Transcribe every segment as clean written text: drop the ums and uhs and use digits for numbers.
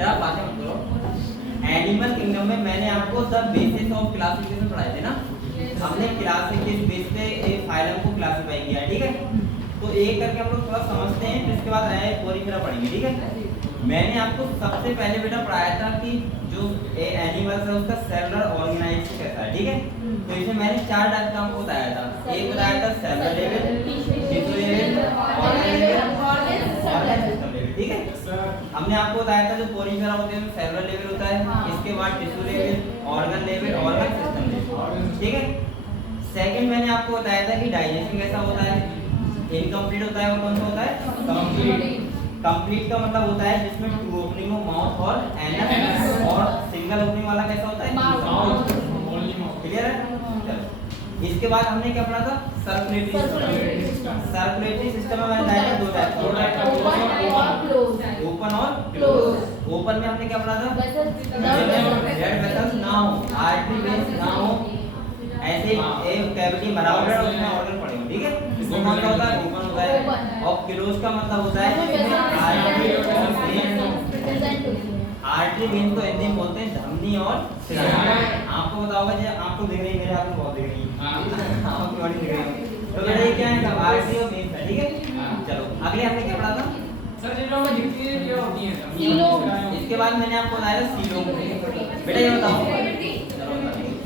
बेटा बातें मत करो। एनिमल किंगडम में मैंने आपको द बेसिस ऑफ क्लासिफिकेशन पढ़ाए थे ना। हमने क्लासिफिकेशन बेस पे एक फाइलम को क्लासिफाई किया है, ठीक है। तो एक करके हम लोग थोड़ा समझते हैं, फिर उसके बाद आए पोरीफेरा पढ़ेंगे, ठीक है। मैंने आपको सबसे पहले बेटा पढ़ाया था कि जो एनिमल्स है उसका सेलुलर ऑर्गेनाइजेशन कैसा है, ठीक है। तो इसमें मैंने 4 टाइप का आपको बताया था। एक बताया था cellular level, tissue level, organ level, organ system level, ठीक है। हमने आपको बताया था जो पोरीफेरा होते हैं सेलुलर लेवल होता है, इसके बाद tissue level, organ level, organ system level, ठीक है। सेकंड मैंने आपको बताया था कि डाइजेशन कैसा होता है, इनकम्प्लीट होता है और कौन सा होता है कंप्लीट। कंप्लीट का मतलब होता है जिसमें टू ओपनिंग हो माउथ और एनस, और सिंगल ओपनिंग वाला कैसा होता है माउथ, क्लियर है। चलो इसके बाद हमने क्या पढ़ा था सर्कुलेटरी सिस्टम। सर्कुलेटरी सिस्टम में मैंने बताया था 2 टाइप, ओपन और क्लोज। ओपन में हमने क्या पढ़ा था ब्लड वेसल्स ना हो, आर्टरी वेन्स ना हो, ऐसे एक कैविटी भरा हुआ है उसमें ऑर्गन पड़े हो, ठीक है। इसको कौन सा होता है ओपन होता है। और क्लोज का मतलब होता है आर्टरी वेन को हिंदी में बोलते हैं धमनी और शिरा। आपको बताओगे जो आपको दिख रही है, मेरे हाथ में बहुत दिख रही है, आपकी बॉडी दिख रही है। तो बेटा ये क्या है सब आर्टरी और वेन है, ठीक है। चलो अगले हमने क्या पढ़ा था सर जिनों में जितनी क्या होती हैं इसके बाद मैंने आपको बताया सीलोम। बेटा ये बताओ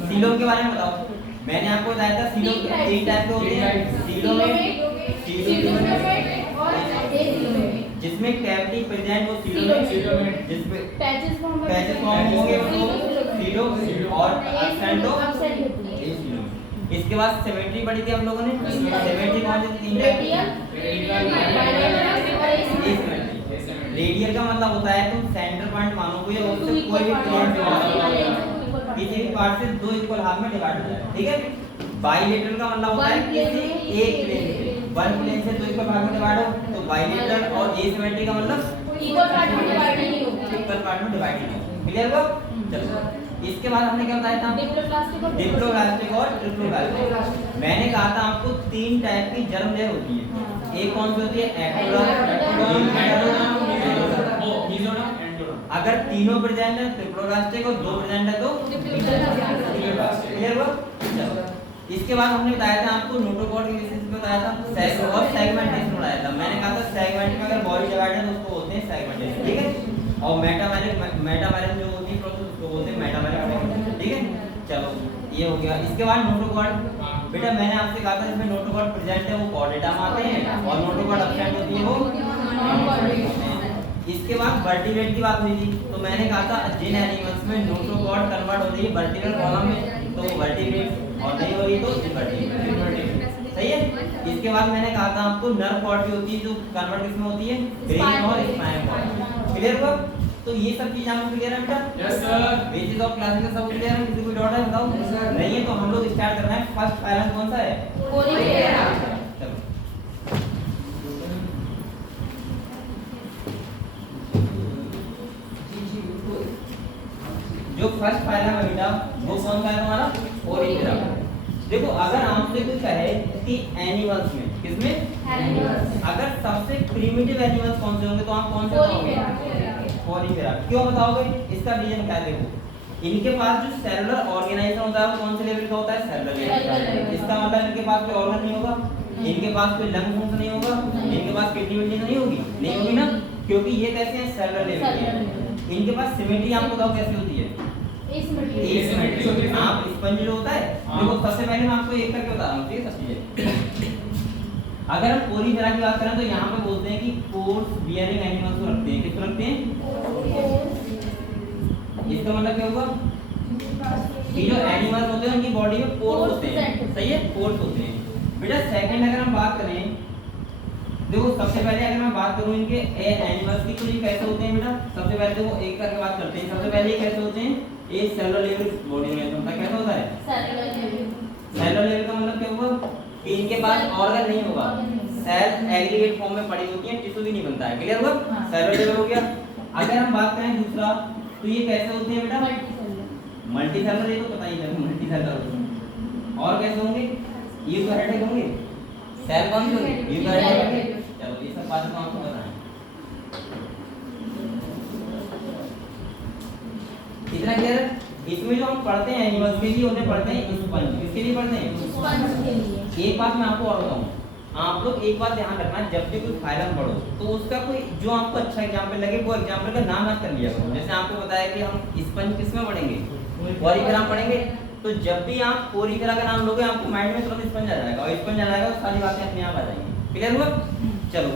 सीलोम के बारे में बताओ। मैंने आपको बताया था सीलोम 3 टाइप के होते हैं, सीलोमेट, जिसमें कैविटी प्रेजेंट वो सीलोमेट, जिसमें पैचेस फॉर्म होंगे वो सीलो और एब्सेंट हो ये सीलोमेट। इसके बाद सिमेट्री पढ़ी थी हम लोगों ने। सिमेट्री कौन सी 3 टाइप की, रेडियल का मतलब होता है तुम सेंटर पॉइंट मानो कोई और उससे कोई भी प्लेन किसी भी पार्ट से 2 इक्वल हाफ में डिवाइड हो जाए, ठीक है। बाइलेटरल का मतलब होता है किसी एक प्लेन से 1 प्लेन से 2 इक्वल भाग में डिवाइड हो, तो बाइलेटरल। और एसिमेट्री का मतलब इक्वल पार्ट में डिवाइड नहीं हो, क्लियर हो। चलो इसके बाद हमने क्या बताया था डिप्लोप्लास्टिक और ट्रिप्लोप्लास्टिक। मैंने कहा था आपको 3 टाइप की जर्म लेयर होती है। एक कौन सी होती है एक्टोडर्म, अगर तीनों प्रेजेंट है ट्रिप्लोप्लास्टिक और 2 प्रेजेंट है तो क्लियर हो। इसके बाद हमने बताया था आपको नोटोकॉर्ड के बेसिस पे बताया था और सेगमेंटेशन बताया था। मैंने कहा था सेगमेंट में अगर बॉडी डिवाइड है तो उसको बोलते हैं सेगमेंटेशन, ठीक है। और मेटामेरिक जो होती है प्रोसेस उसको बोलते हैं मेटामेरिक, ठीक है। चलो ये हो गया। इसके बाद नोटोकॉर्ड। बेटा मैंने आपसे कहा था इसमें नोटोकॉर्ड प्रेजेंट है वो कॉर्डेटा में आते हैं और नोटोकॉर्ड एब्सेंट होती है वो। इसके बाद वर्टिब्रेट की बात हुई थी, तो मैंने कहा था जिन एनिमल्स में नोटोकॉर्ड कन्वर्ट हो रही है वर्टिब्रल कॉलम में तो वर्टिब्रेट, और नहीं हो रही तो इनवर्टिब्रेट, सही है। इसके बाद मैंने कहा था आपको नर्व कॉर्ड भी होती है जो कन्वर्ट किसमें होती है ब्रेन और स्पाइनल कॉर्ड, क्लियर हुआ। तो ये सब चीज आपको क्लियर है बेटा? Yes sir. Basis of classification सब क्लियर है? किसी को डाउट है बताओ। नहीं है तो हम लोग स्टार्ट करना है। फर्स्ट फाइलम कौन सा है पोरीफेरा। चलो जो फर्स्ट फाइलम है बेटा वो कौन सा है तुम्हारा पोरीफेरा। देखो अगर आपसे कुछ कहे कि एनिमल्स में किसमें एनिमल्स, अगर सबसे प्रिमिटिव एनिमल्स कौन से होंगे तो आप कौन से बताओगे पोरीफेरा। क्यों बताओगे? इसका रीजन क्या है? देखो इनके पास जो सेलुलर ऑर्गेनाइजेशन होता है वो कौन से लेवल का होता है सेलुलर लेवल। इसका मतलब इनके पास कोई ऑर्गन नहीं होगा, इनके पास कोई लंग फंक्शन नहीं होगा, इनके पास किडनी विडनी नहीं होगी, नहीं होगी ना, क्योंकि ये कैसे हैं सेलुलर लेवल के। इनके पास सिमेट्री आपको बताओ कैसे होती है एसिमेट्री। आप स्पंज जो होता है देखो सबसे पहले मैं आपको एक करके बता रहा हूं, ठीक है। सब चीजें अगर हम पोरीफेरा की बात करें तो यहाँ पे बोलते हैं कि पोर्स बियरिंग एनिमल्स को रखते हैं। किसको रखते हैं? इसका मतलब क्या होगा कि जो एनिमल्स होते हैं उनकी बॉडी में पोर्स होते हैं, सही है, पोर्स होते हैं बेटा। सेकंड अगर हम बात करें देखो सबसे पहले अगर मैं बात करूं इनके एनिमल्स की तो ये कैसे होते हैं बेटा। सबसे पहले देखो एक करके बात करते हैं। सबसे पहले ये कैसे होते हैं ये सेलुलर लेवल बॉडी में कैसे होता है सेलुलर लेवल का मतलब क्या होगा कि इनके पास ऑर्गन नहीं होगा, सेल एग्रीगेट फॉर्म में पड़ी होती है, टिश्यू भी नहीं बनता है, क्लियर हुआ। सेलुलर लेवल हो गया। अगर हम बात करें दूसरा तो ये कैसे होते हैं बेटा मल्टी सेलुलर। ये तो पता ही है मल्टी सेलुलर और कैसे होंगे यूकैरियोटिक होंगे। सेल कौन से होंगे यूकैरियोटिक होंगे। चलो ये सब बातें तो आपको पता है। कहना क्या है, इसमें जो हम पढ़ते हैं एनिमल्स के लिए उन्हें पढ़ते हैं स्पंज। किसके लिए पढ़ते हैं? स्पंज के लिए। एक बात मैं आपको और बताऊं, आप लोग एक बात ध्यान रखना, जब भी कोई फाइलम पढ़ो तो उसका कोई जो आपको अच्छा एग्जांपल लगे वो एग्जांपल का नाम याद कर लिया करो। जैसे आपको बताया कि हम स्पंज किसमें पढ़ेंगे, पॉलीग्राम पढ़ेंगे, तो जब भी आप पॉलीग्राम का नाम लोगे आपको माइंड में तुरंत स्पंज आ जाएगा, और स्पंज आ जाएगा तो सारी बातें अपने आप आ जाएंगी। क्लियर हुआ? चलो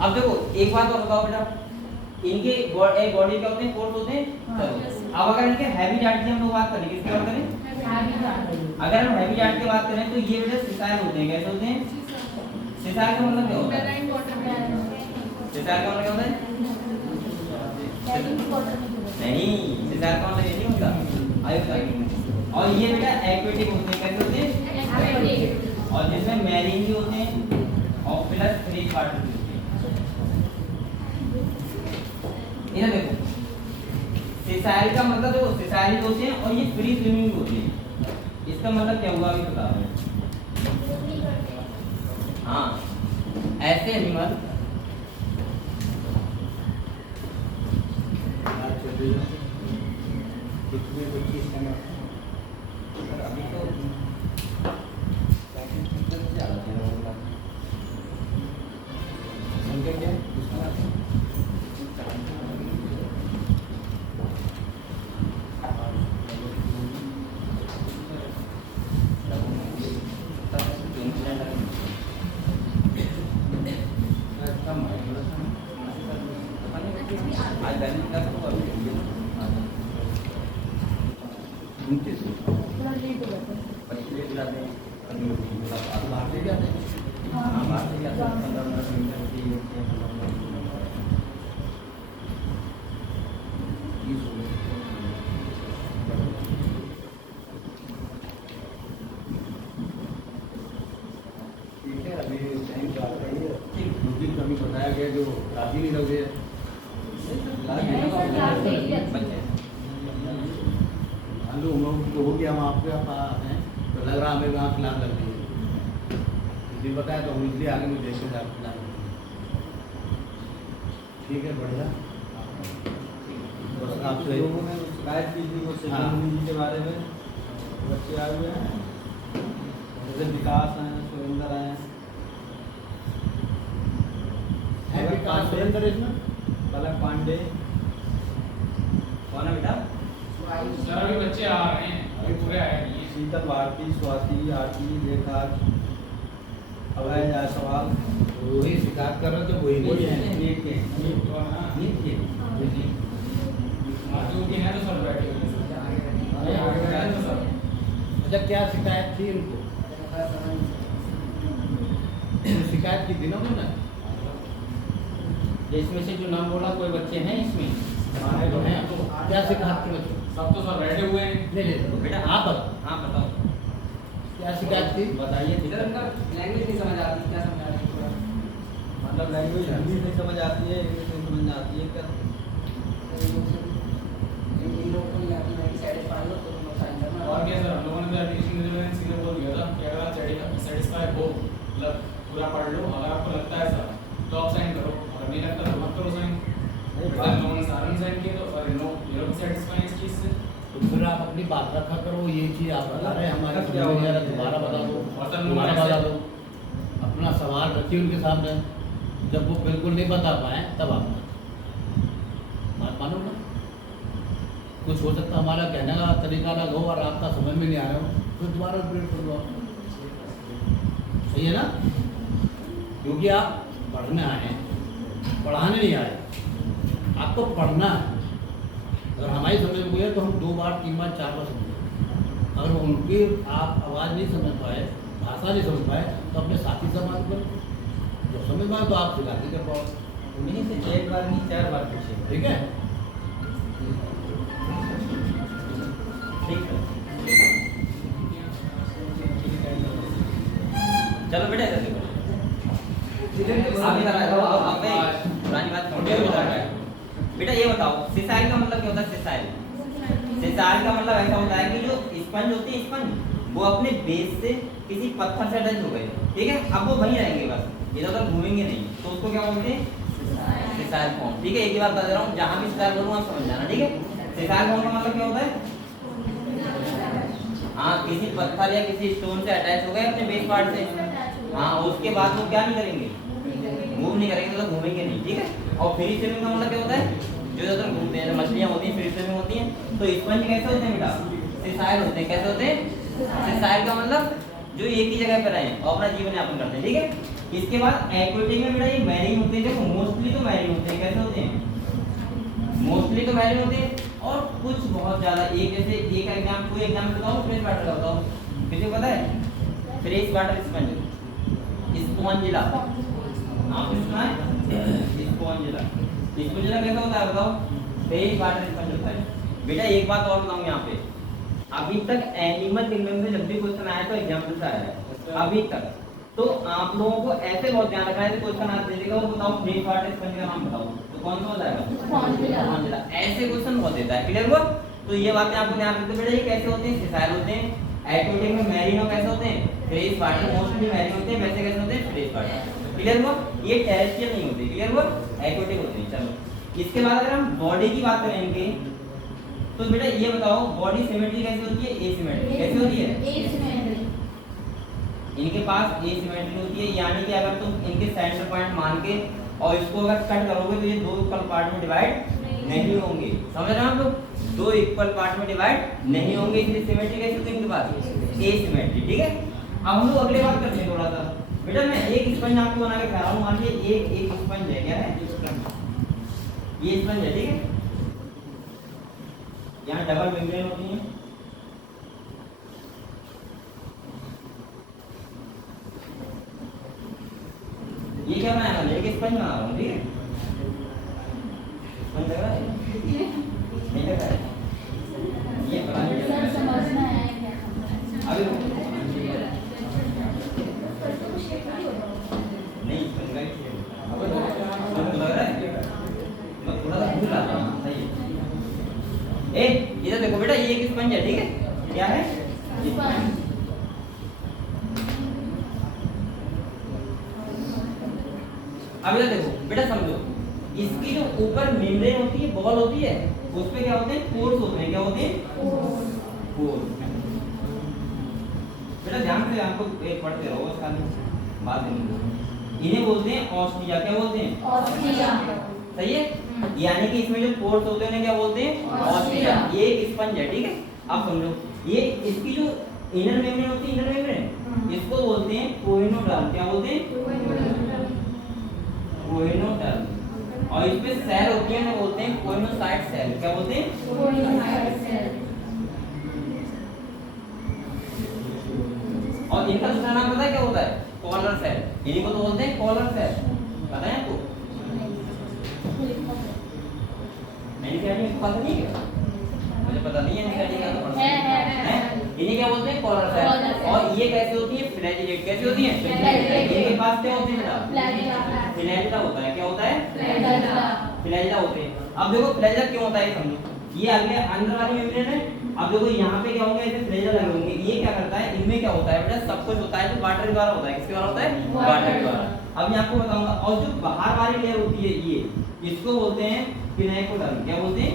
अब देखो एक बात और बताओ बेटा, इनके बॉडी क्या होते हैं, फोर्स होते हैं। चलो अब अगर इनके हैवी जाट की हम लोग बात करें, किसकी बात करें? अगर हम हैवी जाट की बात करें तो ये बेटा सिसाइल होते हैं। कैसे होते हैं? सिसाइल का मतलब क्या होता है? सिसाइल का मतलब क्या होता है? नहीं, सिसाइल का मतलब ये नहीं होता, आयो बताइए। और ये बेटा एक्वेटिक होते हैं। कैसे होते हैं? और जिसमें मैरीन भी होते हैं और प्लस 3 पार्ट होते हैं। इधर देखो, सिसाइल का मतलब देखो सिसाइल होते हैं और ये फ्री स्विमिंग होते हैं। इसका मतलब क्या हुआ अभी बता रहे हैं। हाँ, ऐसे एनिमल अभी तो कभी बताया गया जो राजी नहीं लग गए हेलो तो हो गया हम आपके पास हैं तो लग रहा हमें वहाँ क्लास लग रही है इसलिए बताया तो हम इसलिए आगे में देख के क्लास ठीक है बढ़िया बस आपसे लोगों ने शिकायत की थी वो सेकेंड के बारे में, बच्चे आए हुए हैं जैसे विकास हैं, सुरेंद्र हैं, पलक पांडे। कौन है बेटा? सर अभी बच्चे आ रहे हैं, अभी पूरे आए नहीं हैं। शीतल भारती, स्वाति, आरती, रेखा, अभय जायसवाल। वही शिकायत कर रहे थे वही है नीट के तो हाँ, नीट के माजूद के हैं तो सर बैठे हुए हैं। आगे बैठे हैं तो सर अच्छा क्या शिकायत थी उनको शिकायत की थी ना उन्होंने इसमें से जो नाम बोला कोई बच्चे हैं इसमें? हाँ तो हैं तो क्या शिकायत थी बच्चों सब तो सर बैठे हुए हैं। नहीं बेटा आप बताओ हाँ बताओ, क्या शिकायत थी बताइए। इधर उनका लैंग्वेज नहीं समझ आती, क्या समझा रहे हैं पूरा? मतलब लैंग्वेज हिंदी नहीं समझ आती है, इंग्लिश नहीं समझ में आती है क्या? इन लोगों को नहीं आती है, सेटिस्फाई हो तो तुम साइन करना। और क्या सर, हम लोगों ने तो एप्लीकेशन में सीधे बोल दिया था कि अगर आप सेटिस्फाई हो मतलब पूरा पढ़ लो, अगर आपको लगता है सर तो आप साइन करो, अगर नहीं लगता तो मत करो साइन। बेटा लोगों सारे साइन किए तो सॉरी नो ये लोग सेटिस्फाई इस चीज़ से। तो फिर आप अपनी बात रखा करो ये चीज़ आप बता रहे हैं हमारे समझ में नहीं आ रहा दोबारा बता दो दोबारा बता दो अपना सवाल रखिए उनके सामने जब वो बिल्कुल नहीं बता पाए तब आप बात मानो ना कुछ हो सकता हमारा कहने का तरीका अलग हो और आपका समझ में नहीं आ रहा हो तो दोबारा रिपीट कर दो सही है ना क्योंकि आप पढ़ने आए हैं पढ़ाने नहीं आए आपको पढ़ना है अगर हमारी समझ में कोई है तो हम 2 बार 3 बार 4 बार समझें अगर उनकी आप आवाज़ नहीं समझ पाए भाषा नहीं समझ पाए तो अपने साथी से बात करो जब समझ पाए तो आप सिखा कर पाओ उन्हीं से 1 बार नहीं 4 बार पूछे। ठीक है ठीक है चलो बेटा इधर देखो, पुरानी बात बेटा ये बताओ सिसाइल का मतलब क्या होता है? सिसाइल का मतलब ऐसा होता है कि जो स्पंज होती है स्पंज वो अपने बेस से किसी पत्थर से अटैच हो गए, ठीक है, अब वो वहीं रहेंगे बस इधर उधर घूमेंगे नहीं, तो उसको क्या बोलते हैं? Sessile form. ठीक है, एक ही बात बता दे रहा हूँ, जहाँ भी सिसाइल बोलूँ आप समझ जाना, ठीक है। सिसाइल बोन का मतलब क्या होता है? हाँ, किसी पत्थर या किसी स्टोन से अटैच हो गए अपने बेस पार्ट से, हाँ, उसके बाद वो क्या नहीं करेंगे, मूव नहीं करेंगे, तो घूमेंगे नहीं, ठीक है। और फ्री स्विमिंग का मतलब क्या होता है? जो इधर घूमते हैं, मछलियाँ होती हैं, फ्री स्विमिंग होती हैं। तो स्पंज कैसे होते हैं बेटा? सिसाइल होते हैं। कैसे होते हैं? सिसाइल का मतलब जो एक ही जगह पर रहें और अपना जीवन यापन करते हैं, ठीक है। इसके बाद एक्वेटिक में बेटा ये मैरिन होते हैं। देखो मोस्टली तो मैरिन होते हैं। कैसे होते हैं? मोस्टली तो मैरिन होते हैं, और कुछ बहुत ज्यादा, एक जैसे एक एग्जाम्पल बताओ, फ्रेश वाटर का बताओ, किसी को पता है? फ्रेश वाटर स्पंज, स्पॉन्जिला, आपने सुना है? स्पॉन्जिला, स्पॉन्जिला कैसा होता है बताओ? फ्रेश वाटर स्पंज होता है। बेटा एक बात और बताऊं यहाँ पे, अभी तक एनिमल किंगडम से जब भी क्वेश्चन आया तो एग्जाम्पल से आया है अभी तक। तो आप लोगों को ऐसे बहुत ध्यान रखना है, क्वेश्चन आज दे देगा वो बताओ फ्रेश वाटर स्पंज का नाम बताओ, तो कौन सा हो जाएगा? स्पॉन्जिला। ऐसे क्वेश्चन बहुत देता है, क्लियर हुआ? तो ये बातें आपको ध्यान रखते बेटा, ये कैसे होते हैं? सिसाइल होते हैं। एक्वेटिक में मैरिनो कैसे होते हैं? फ्रेश वाटर, मोस्टली मैरिन होते हैं। वैसे कैसे होते हैं? फ्रेश वाटर, क्लियर हुआ? ये टेरेस्ट्रियल नहीं होते, क्लियर हुआ? एक्वेटिक होते हैं। चलो इसके बाद अगर हम बॉडी की बात करेंगे तो बेटा ये बताओ, बॉडी सिमेट्री कैसे होती है? एसिमेट्री। कैसे होती है? इनके पास एसिमेट्री होती है, यानी कि अगर तुम इनके सेंटर पॉइंट मान के और इसको अगर कट करोगे तो ये दो इक्वल पार्ट में डिवाइड नहीं होंगे। समझ रहे हैं आप लोग? दो इक्वल पार्ट में डिवाइड नहीं होंगे, इसलिए सिमेट्री कैसे होती है इनके पास? एसिमेट्री, ठीक है। अब हम लोग अगले बात करते हैं थोड़ा सा। बेटा मैं एक स्पंज आपको बना के दिखा रहा हूँ। मान लीजिए एक स्पंज है, क्या है? ये स्पंज है, ठीक है। यहाँ डबल मेम्ब्रेन होती है, ये क्या बनाया मैंने? एक स्पंज बना रहा हूँ, ठीक है। स्पंज लग रहा है? नहीं लग रहा है? ये बना सर समझना है क्या? अभी नहीं स्पंज का ही स्पंज लग रहा है, मैं थोड़ा सा भूल रहा था। सही है। इधर देखो बेटा, ये एक स्पंज है, ठीक है। क्या है? स्पंज। अब इधर देखो बेटा, समझो, इसकी जो ऊपर मेम्ब्रेन होती है, बॉल होती है, उस पे क्या होते हैं? पोर्स होते हैं। क्या होते हैं? पोर्स। बेटा ध्यान से आपको एक पढ़ते रहो, खाली बात नहीं। इन्हें बोलते हैं ऑस्टिया। क्या बोलते हैं? ऑस्टिया। सही है। यानी कि इसमें जो पोर्स होते हैं क्या बोलते हैं? ऑस्टिया। ये एक स्पंज है, ठीक है। अब समझो, ये इसकी जो इनर मेम्ब्रेन होती है, इनर मेम्ब्रेन, इसको बोलते हैं कोइनोडर्म। क्या बोलते हैं? कोइनोडर्म। और इसमें सेल होती है, बोलते हैं कोइनोसाइट सेल। क्या बोलते हैं? और इनका दूसरा नाम पता है क्या होता है? Collar cell. इन्हीं को तो बोलते हैं कॉलर सेल। पता है आपको? एनसीईआरटी को पता नहीं है? मुझे पता नहीं है एनसीईआरटी का तो पढ़ना है। इन्हें क्या बोलते हैं? Collar cell. और ये कैसे होती है? फ्लैजिलेट। कैसे होती है? इनके पास क्या होती है बेटा? फ्लैजिला होता है। क्या होता है? फ्लैजिला होते हैं। अब देखो फ्लैजिला क्यों होता है समझो। ये अगले अंदर वाली मेम्ब्रेन है। अब देखो यहाँ पे क्या होंगे? ऐसे फ्लैजिला लगे होंगे। ये क्या करता है? इनमें क्या होता है बेटा? सब कुछ होता है जो वाटर के द्वारा होता है। किसके द्वारा होता है? वाटर के द्वारा। अब मैं आपको बताऊंगा। और जो बाहर वाली लेयर होती है, ये इसको बोलते हैं पिनेकोडर्म। क्या बोलते हैं?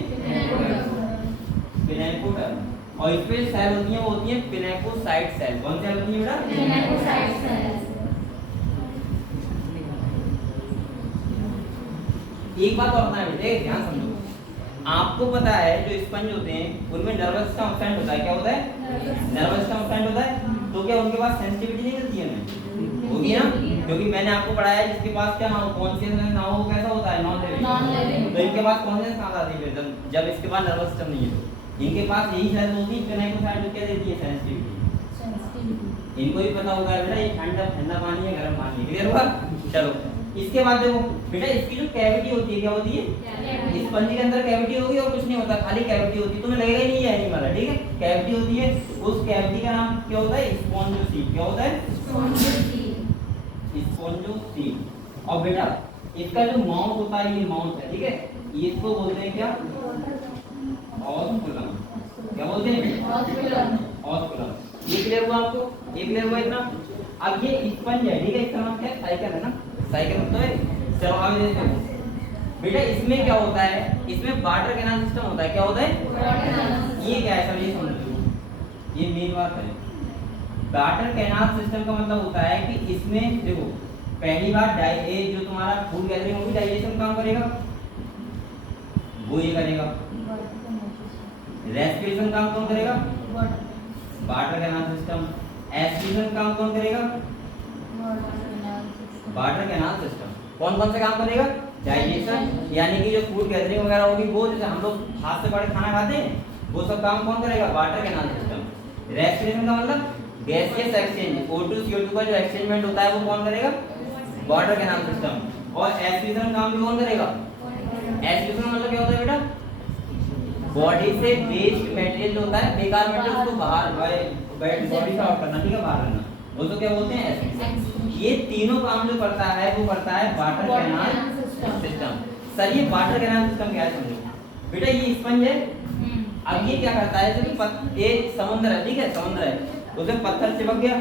पिनेकोडर्म। और इस पे सेल होती है, वो होती है पिनेकोसाइट सेल। कौन सी सेल होती है बेटा? Pinacocyte cell. एक बात और बताएं बेटे, ध्यान समझो। आपको पता है जो स्पंज होते हैं उनमें नर्वस सिस्टम अब्सेंट होता है। क्या होता है? नर्वस सिस्टम अब्सेंट होता है। तो क्या उनके पास सेंसिटिविटी नहीं मिलती है हमें? होगी ना, क्योंकि मैंने आपको पढ़ाया है जिसके पास क्या ना हो, कॉन्शियसनेस ना हो, कैसा होता है? Non living. तो इनके पास कॉन्शियसनेस कहां आती है जब इसके पास नर्वस सिस्टम नहीं है? तो इनके पास यही सेल होती है पिनेकोसाइट, जो क्या देती है? सेंसिटिविटी। इनको भी पता होगा बेटा ये ठंडा पानी है, गर्म पानी है। क्लियर हुआ? चलो इसके बाद देखो बेटा, इसकी जो कैविटी होती है, क्या होती है? स्पंज के अंदर कैविटी होगी और कुछ नहीं होता, खाली कैविटी होती है। तुम्हें लगेगा ही नहीं है एनिमल है, ठीक है। कैविटी होती है, उस कैविटी का नाम क्या होता है? स्पॉन्जोसील। क्या होता है? स्पॉन्जोसील। और बेटा इसका जो माउथ होता है, ये माउथ है, ठीक है। इसको बोलते हैं क्या? ऑस्कुलम। क्या बोलते हैं? ऑस्कुलम। ये क्लियर हुआ आपको? ये क्लियर हुआ इतना? अब ये स्पंज है, ठीक है। इसका नाम क्या है? साइकिल है ना। साइकिल मतलब है। चलो आगे देखते हैं। बेटा इसमें क्या होता है, इसमें वाटर कैनाल सिस्टम होता है। क्या होता है? ये क्या है सब ये समझ लो, ये मेन बात है। वाटर कैनाल सिस्टम का मतलब होता है कि इसमें देखो पहली बार ये जो तुम्हारा फूड गैदरिंग होगी डाइजेशन काम करेगा, वो ये करेगा। रेस्पिरेशन काम कौन करेगा? Water canal system. एस्पिरेशन काम कौन करेगा? Water canal system. कौन कौन से काम करेगा? डाइजेशन, यानी कि जो फूड गैदरिंग वगैरह होगी वो, जैसे हम लोग हाथ से पकड़ खाना खाते हैं, वो सब काम कौन करेगा? Water canal system. रेस्पिरेशन का मतलब गैसियस एक्सचेंज, O2 CO2 का जो एक्सचेंजमेंट होता है वो कौन करेगा? Water canal system. और एस्पिरेशन काम भी कौन करेगा? एस्पिरेशन मतलब क्या होता है बेटा? बॉडी से वेस्ट मटेरियल जो होता है, बेकार मटेरियल, उसको बाहर बॉडी से आउट करना, ठीक है, बाहर करना, वो तो क्या बोलते हैं? एस्पिरेशन। ये तीनों काम जो करता है वो करता है वाटर कैनाल सिस्टम। सर ये वाटर कैनाल सिस्टम क्या है समझो बेटा, ये स्पंज है। अब ये क्या करता है, जैसे ये समुद्र है, ठीक है, समुद्र है, उसमें पत्थर चिपक गया।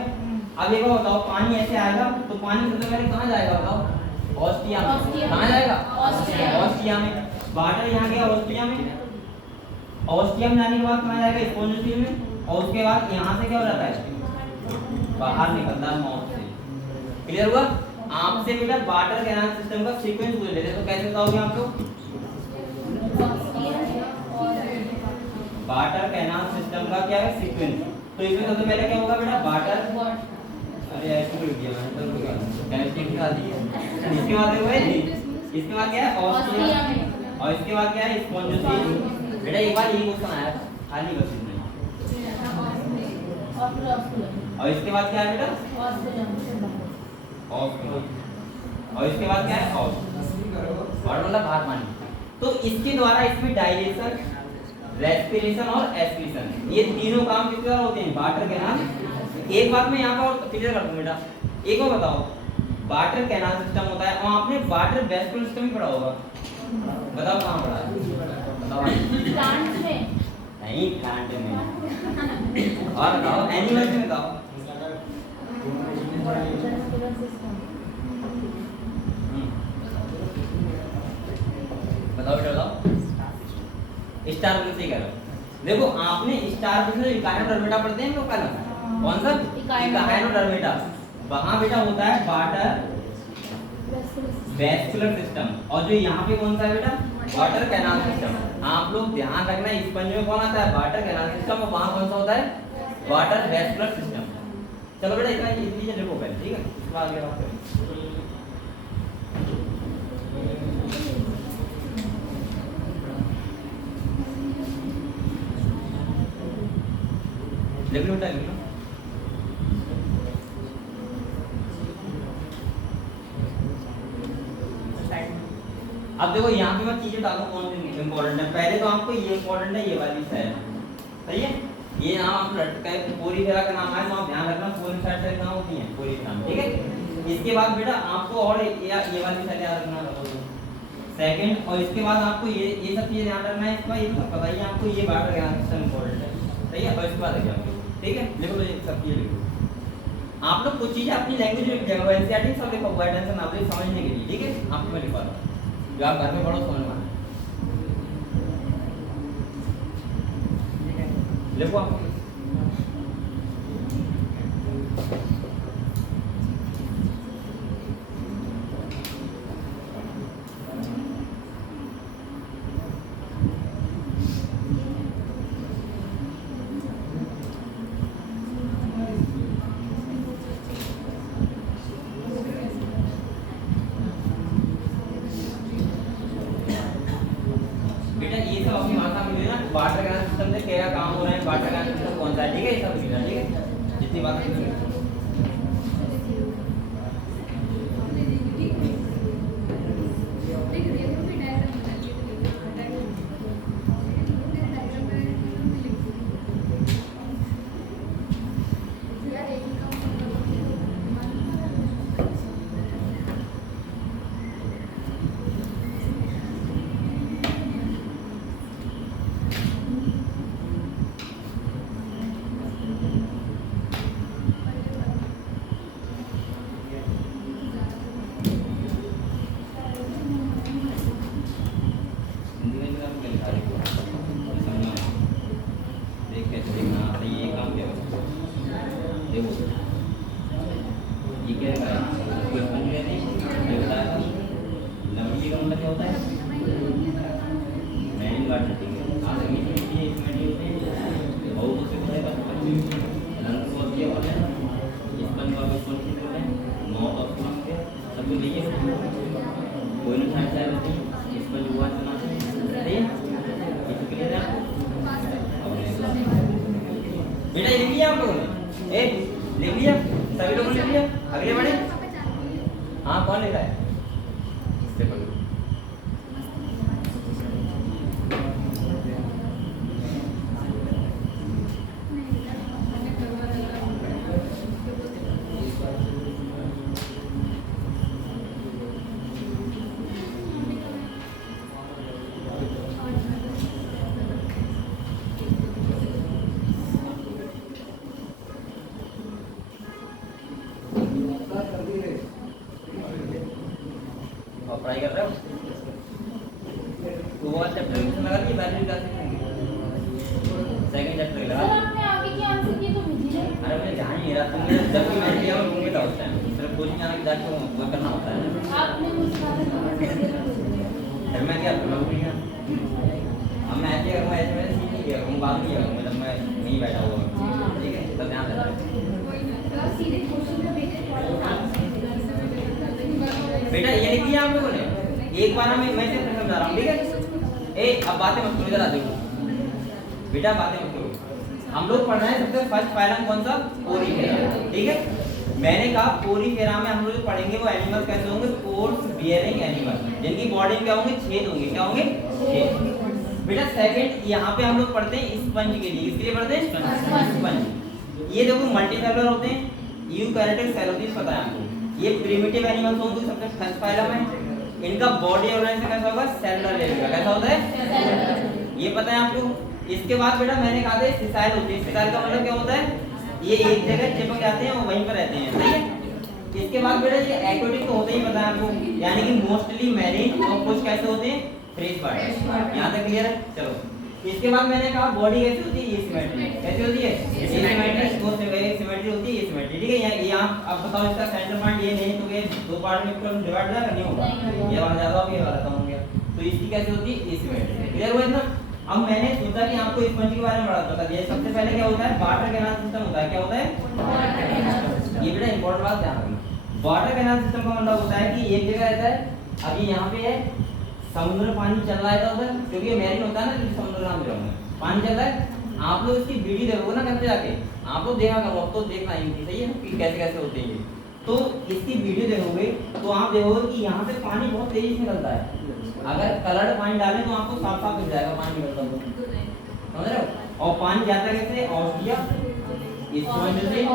अब एक बार बताओ, पानी ऐसे आएगा तो पानी सबसे पहले कहाँ जाएगा बताओ? ऑस्ट्रिया में। कहाँ जाएगा? ऑस्ट्रिया में। वाटर यहाँ गया ऑस्ट्रिया में, ऑस्ट्रिया में जाने के बाद कहाँ जाएगा? स्पॉन्जियोल में। और उसके बाद यहाँ से क्या हो जाता है? बाहर निकलता है माउथ से। क्लियर हुआ? आपसे बेटा वाटर कैनाल सिस्टम का सीक्वेंस पूछ लेते तो कैसे बताओगे आप लोग? वाटर कैनाल सिस्टम का क्या है? सीक्वेंस। तो इसमें सबसे पहले क्या होगा बेटा? वाटर, अरे ऐसे बोल दिया मैंने, तो क्या केमिस्ट्री की बात है। इसके बाद देखो इसके बाद क्या है? ऑस्ट्रिया। और इसके बाद क्या है? स्पॉन्जियोल। बेटा एक बार यही क्वेश्चन आया खाली बस इसमें। और इसके बाद क्या है बेटा? और इसके बाद क्या है? और मतलब बाहर पानी। तो इसके द्वारा इसमें डाइजेशन, रेस्पिरेशन और एस्पिरेशन, ये तीनों काम किसके द्वारा होते हैं? Water canal. एक बात मैं यहाँ पर क्लियर कर दूं बेटा, एक और बताओ, वाटर कैनाल सिस्टम होता है और आपने वाटर वेस्कुलर सिस्टम भी पढ़ा होगा, बताओ कहाँ पढ़ा है? बताओ। प्लांट में नहीं, प्लांट में। और बताओ एनिमल में बताओ। बताओ बेटा बताओ। स्टार बिजनेस ही करो। देखो आपने स्टार बिजनेस इकाइनोडर्मेटा पढ़ते हैं हम लोग कल। कौन सा? इकाइनोडर्मेटा। वहां बेटा होता है वाटर वेस्कुलर सिस्टम, और जो यहाँ पे कौन सा है बेटा? Water canal system. आप लोग ध्यान रखना, स्पंज में कौन आता है? वाटर कैनाल सिस्टम, और वहां कौन सा होता है? Water vascular system. चलो बेटा इतना इतनी चीजें लिखो पहले, ठीक है, उसके बाद आगे बात करेंगे। लिख लो बेटा, लिख लो। अब देखो यहाँ पे मैं चीजें डालूं कौन सी इंपॉर्टेंट है। पहले तो आपको ये इंपॉर्टेंट है, ये वाली साइड, सही है। ये नाम आप लटका है, पूरी तरह का नाम है, तो आप ध्यान रखना पूरी साइड से कहाँ होती है? पूरी नाम, ठीक है। इसके बाद बेटा आपको और ये वाली साइड याद रखना सेकंड, और इसके बाद आपको ये सब चीजें ध्यान रखना है। इसका ये तो पता ही है आपको, ये वाटर कैनाल सिस्टम इंपॉर्टेंट है, सही है। और इसके बाद आपको, ठीक है, लिखो ये सब चीजें लिखो। आप लोग कुछ चीजें अपनी लैंग्वेज में लिखेंगे, एनसीईआरटी सब लिखो, गाइडेंस ना ले समझने के लिए, ठीक है। आपको मैं लिखवा रहा हूँ, जो आप घर में पढ़ो समझ में लिखो आप। वाटर कैनाल सिस्टम से क्या काम हो रहा है, वाटर कैनाल सिस्टम कौन सा है, ठीक है, ये सब चीजें, ठीक है, जितनी बात लंग्स और ये वाले स्पंज वाले कौन सी बोले मौत और स्पंज के सब तो देखिए कोई ना छाट जाए होती स्पंज हुआ चला सही है ये तो क्लियर है बेटा ये लिख लिया आप लोगों ने लिख लिया सभी लोगों ने लिख लिया अगले बढ़े हाँ कौन लिख रहा है देखो और पढ़ाई कर रहे हो तो वो चैप्टर लगा दिए वैल्यू क्लास सेकंड चैप्टर लगा सर आपने आगे की आंसर की तो भेजी है। अरे मैं जान नहीं रहा तुमने जब भी मैंने लिया वो घूमे था उस टाइम सिर्फ कोचिंग जाने के जाके वो करना होता है आपने मुझसे फिर मैं क्या मैं भूल गया अब मैं ऐसे करूँगा ऐसे मैंने सीख नहीं किया करूँ बात नहीं करूँगा जब मैं नहीं बैठा हुआ ठीक है तब ध्यान देना बेटा ये लिख दिया आप लोगों ने एक बार मैं सिर्फ समझा रहा हूँ ठीक है अब बातें मत करो इधर आ जाओ बेटा बातें मत करो हम लोग पढ़ रहे हैं सबसे फर्स्ट फाइलम कौन सा पोरीफेरा ठीक है मैंने कहा पोरीफेरा में हम लोग पढ़ेंगे वो एनिमल कैसे होंगे पोर्स बियरिंग एनिमल जिनकी बॉडी में क्या होंगे छेद होंगे क्या होंगे छेद बेटा सेकंड यहाँ पे हम लोग पढ़ते हैं स्पंज के लिए किसके लिए पढ़ते हैं स्पंज ये देखो मल्टीसेलुलर होते हैं यूकैरियोटिक सेल होती है पता है आपको ये प्रिमिटिव एनिमल्स होंगे सबसे फर्स्ट फाइलम है इनका बॉडी ऑर्गेनाइजेशन कैसा होगा सेलुलर लेवल का कैसा होता है ये पता है आपको इसके बाद बेटा मैंने कहा था सिसाइल होती है सिसाइल का मतलब क्या होता है ये एक जगह चिपक जाते हैं और वहीं पर रहते हैं सही है इसके बाद बेटा ये एक्वेटिक तो होते ही पता है आपको यानी कि मोस्टली मैरीन और कुछ कैसे होते हैं फ्रेश वाटर यहाँ तक क्लियर है चलो इसके बाद मैंने कहा बॉडी कैसी होती है ये सिमेट्री कैसी होती है ये सिमेट्री दो सिमेट्री होती है ये सिमेट्री ठीक है यहाँ अब बताओ इसका सेंटर पॉइंट ये नहीं तो ये दो पार्ट में इसको डिवाइड ना करनी होगा ये वाला ज्यादा हो गया ये वाला कम हो गया तो इसकी कैसी होती है ये सिमेट्री क्लियर हुआ इतना अब मैंने सोचा कि आपको स्पंज के बारे में बता दिया सबसे पहले क्या होता है वाटर कैनाल सिस्टम होता है क्या होता है ये बेटा इंपॉर्टेंट बात ध्यान रखना वाटर कैनाल सिस्टम का मतलब होता है कि एक जगह रहता है अभी यहाँ पे है समुद्र पानी चल रहा है उधर क्योंकि ये मैरीन होता है ना तो समुद्र नाम दिया हमने पानी चल रहा है आप लोग इसकी वीडियो देखोगे ना कैसे जाके आप लोग देखा करो अब तो देखना ही सही है कि कैसे कैसे होते हैं ये तो इसकी वीडियो देखोगे तो आप देखोगे कि यहाँ से पानी बहुत तेजी से निकलता है अगर कलर्ड पानी डालें तो आपको साफ साफ दिख जाएगा पानी निकलता हुआ समझ रहे हो और पानी जाता कैसे ऑस्ट्रिया स्पंज से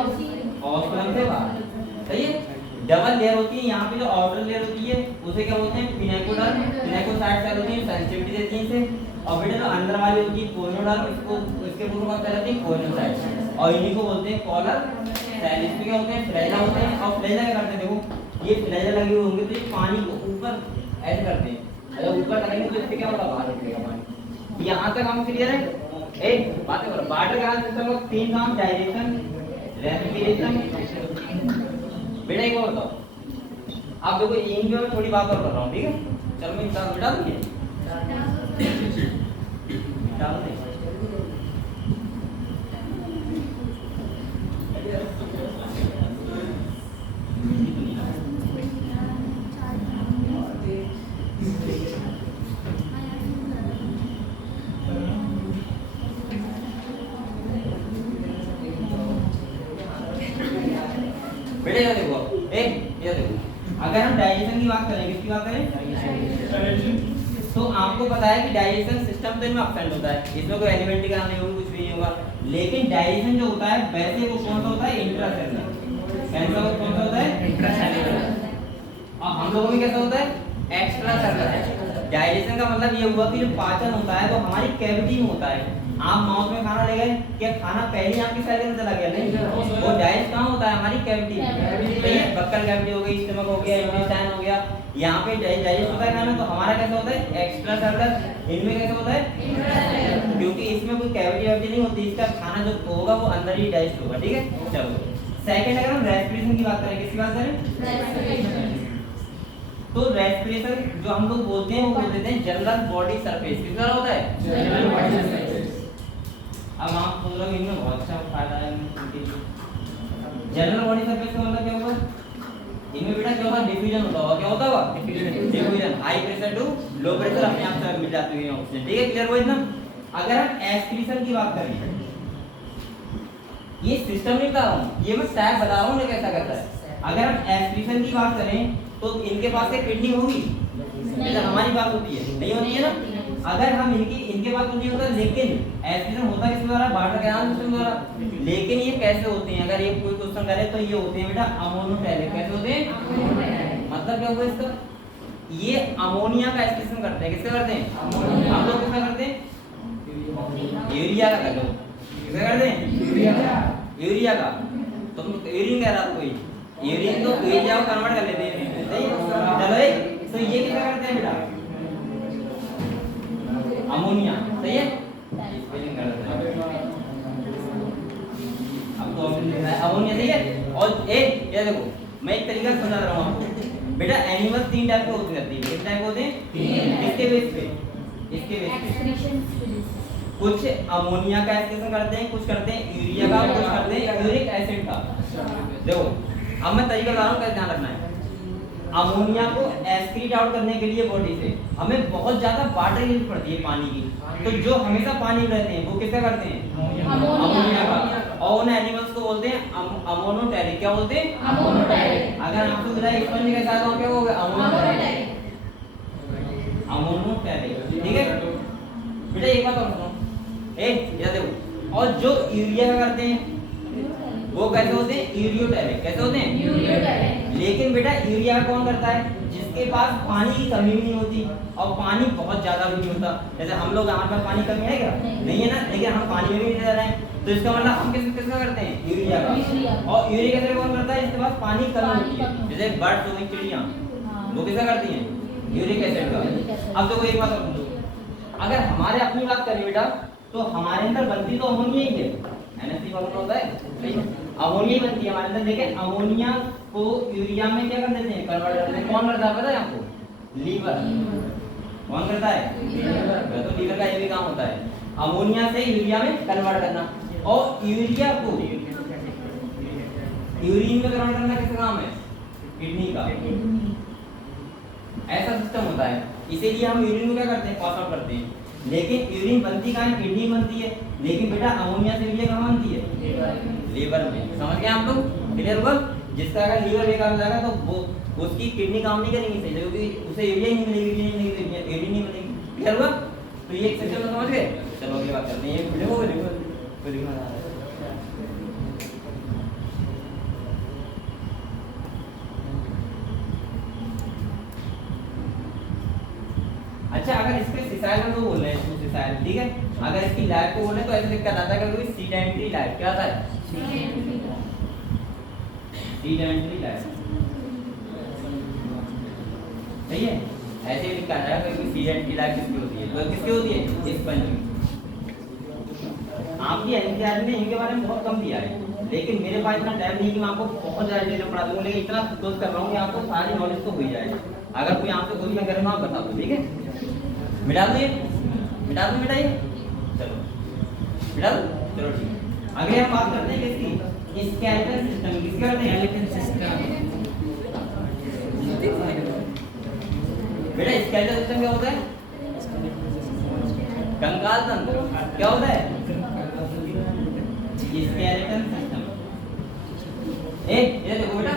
ऑस्ट्रम से बाहर सही है डबल लेयर होती है यहाँ पे जो आउटर लेयर होती है उसे क्या बोलते हैं पिनेकोडर्म पिनेकोसाइड सेल होती है सेंसिटिविटी देती है इसे और बेटा जो अंदर वाली होती है कोइनोडर्म इसको इसके पूर्व कौन सा रहती है कोइनोसाइड और इन्हीं को बोलते हैं कॉलर सेल इसमें क्या होते हैं फ्लैजा होते हैं और फ्लैजा क्या करते हैं देखो ये फ्लैजा लगे हुए होंगे तो ये पानी को ऊपर ऐड करते हैं अगर ऊपर करेंगे तो इससे क्या होगा बाहर निकलेगा पानी यहाँ तक हम क्लियर है एक बात करो वाटर कैनाल सिस्टम का तीन काम डायरेक्शन रेस्पिरेशन बेटा एक और बताओ आप देखो इन पे मैं थोड़ी बात और कर रहा हूँ ठीक है चलो मैं इंसान बिठा दूंगी डाल दे बेटा ये देखो ये देखो अगर हम डाइजेशन की बात करें किसकी बात करें तो आपको पता है कि डाइजेशन सिस्टम तो इनमें अपसेंट होता है इसमें कोई एलिमेंट्री का नहीं होगा कुछ भी नहीं होगा लेकिन डाइजेशन जो होता है वैसे वो कौन सा होता है इंट्रासेलुलर कैसा कौन सा होता है इंट्रासेलुलर और हम लोगों में कैसा होता है एक्स्ट्रा सेलुलर डाइजेशन का मतलब ये हुआ कि जो पाचन होता है वो हमारी कैविटी में होता है आप माउथ में खाना ले गए क्या खाना पहले ही आपके सेल के अंदर चला गया नहीं वो डाइजेस्ट कहाँ होता है हमारी कैविटी में सही है बक्कल कैविटी हो गई स्टमक हो गया इंटेस्टाइन हो गया यहाँ पे डाइजेस्ट होता है खाना तो हमारा कैसा होता है एक्स्ट्रा सेलुलर इनमें कैसा होता है क्योंकि इसमें कोई कैविटी वैविटी नहीं होती इसका खाना जो होगा वो अंदर ही डाइजेस्ट होगा ठीक है चलो सेकंड अगर हम रेस्पिरेशन की बात करें किसकी बात करें तो रेस्पिरेशन जो हम लोग बोलते हैं वो बोल देते हैं जनरल बॉडी सरफेस किसका होता है जनरल बॉडी सरफेस अब आप सोच रहे हो इनमें बहुत अच्छा फायदा है इनके लिए। जनरल बॉडी सरफेस का मतलब क्या होगा? इनमें बेटा क्या होगा? डिफ्यूजन होता होगा। क्या होता होगा? Diffusion. High pressure to low pressure अपने आप से मिल जाती है ऑक्सीजन। ठीक है, क्लियर हुआ इतना? अगर हम एक्सक्रीशन की बात करें, ये सिस्टम नहीं बता रहा हूँ, ये मैं टैग बता रहा हूँ ना कैसा करता है। अगर हम एक्सक्रीशन की बात करें तो इनके पास एक किडनी होगी, जैसे हमारी बात होती है, नहीं होती है ना? अगर हम इनके पास नहीं होता, लेकिन एक्सक्रीशन होता किस द्वारा? वाटर कैनाल सिस्टम द्वारा। लेकिन ये कैसे होते हैं? अगर ये कोई क्वेश्चन करे तो ये होते हैं बेटा अमोनोटैलिक। कैसे होते हैं? मतलब क्या होगा इसका? ये अमोनिया का एक्सक्रीशन करते हैं। किसका करते हैं? हम लोग किसका करते हैं? यूरिया का करते हैं। किसका करते हैं? यूरिया का। तुम यूरिन कह रहा कोई, यूरिन तो यूरिया को कन्वर्ट कर लेते हैं। सही? चलो तो ये किसका करते हैं बेटा? अमोनिया। सही है? स्पेलिंग कर देते हैं। अब तो अमोनिया। सही है? और एक ये देखो, मैं एक तरीका समझा रहा हूँ आपको। बेटा एनिमल 3 टाइप के होते हैं। कितने टाइप होते हैं? 3। इसके बेस पे कुछ अमोनिया का एक्सक्रीशन करते हैं, कुछ करते हैं यूरिया का, कुछ करते हैं यूरिक एसिड का। देखो अब मैं तरीका बता रहा हूँ, कैसे ध्यान रखना है। अमोनिया को एक्सक्रीट आउट करने के लिए बॉडी से हमें बहुत ज्यादा वाटर की जरूरत पड़ती है, पानी की। तो जो हमेशा पानी में रहते हैं वो किसका करते हैं? अमोनिया का। और उन एनिमल्स को बोलते हैं अमोनोटैलिक। क्या बोलते हैं? अमोनोटैलिक। अगर आपको बताया स्पंज के साथ क्या होगा? अमोनोटैलिक। अमोनोटैलिक। ठीक है बेटा, एक बात और सुनो, ये देखो, और जो यूरिया का करते हैं वो कैसे होते हैं? यूरियोटैलिक। कैसे होते हैं? यूरियोटैलिक। लेकिन बेटा यूरिया कौन करता है? जिसके पास पानी की कमी भी नहीं होती और पानी बहुत ज्यादा भी नहीं होता। जैसे हम लोग, हमारे पास पानी कमी है क्या? नहीं है ना, लेकिन हम पानी में भी नहीं रह रहे हैं। तो इसका मतलब हम किसका करते हैं? यूरिया का। और यूरिक एसिड कौन करता है? जिसके पास पानी कम होती है, जैसे बर्ड्स हो गई, चिड़िया, वो किसका करती हैं? यूरिक एसिड का। अब देखो एक बात और, अगर हमारे अपनी बात करें बेटा, तो हमारे अंदर बनती तो अमोनिया ही है, NH3 फॉर्म होता है, अमोनिया ही बनती है हमारे अंदर। लेकिन अमोनिया को यूरिया में क्या कर देते हैं? कन्वर्ट कर देते हैं। कौन करता है पता है आपको? लीवर। कौन करता है? लीवर। तो लीवर का ये भी काम होता है, अमोनिया से यूरिया में कन्वर्ट करना। और यूरिया को यूरिन में कन्वर्ट करना किसका काम है? किडनी का। ऐसा सिस्टम होता है, इसीलिए हम यूरिन को क्या करते हैं? पास आउट करते हैं। लेकिन यूरिन बनती कहाँ है? किडनी बनती है। लेकिन बेटा अमोनिया से यूरिया कहाँ बनती है? लीवर में। समझ गए आप लोग? क्लियर हुआ? जिसका अगर लीवर बेकार हो जाएगा तो वो उसकी किडनी काम नहीं करेंगी सही, क्योंकि उसे यूरिया ही नहीं मिलेगी, यूरिया नहीं मिलेगी। क्लियर हुआ? तो ये एक सिस्टम समझ गए? चलो अगली बात करते हैं। ये वीडियो को लिखना आ रहा है। अच्छा, अगर इसके सिसाइल में तो बोल रहे हैं इसको सिसाइल, ठीक है? अगर इसकी लाइफ को बोले तो ऐसे दिक्कत आता है, क्योंकि सीडेंटरी लाइफ क्या आता है? Sedentary life. सही है? ऐसे ही लिखा जाएगा, क्योंकि सीडेंटरी लाइफ किसकी होती है? तो किसकी होती है? स्पंज की। आपकी एनसीईआर ने इनके बारे में बहुत कम दिया है, लेकिन मेरे पास इतना टाइम नहीं कि मैं आपको बहुत ज्यादा डिटेल में पढ़ा दूंगा, लेकिन इतना कोशिश कर रहा हूँ कि आपको सारी नॉलेज तो हो ही जाए। अगर कोई आपसे क्वेश्चन करे तो आप बता दो, ठीक है? मिटा दो ये, मिटा दो बेटा ये, चलो मिटा दो, चलो ठीक है। आगे हम बात करते हैं किसकी? Skeletal system. किसकी करते हैं? Skeletal system. बेटा स्केलेटल सिस्टम क्या होता है? कंकाल तंत्र। क्या होता है? Skeletal system. ये देखो बेटा,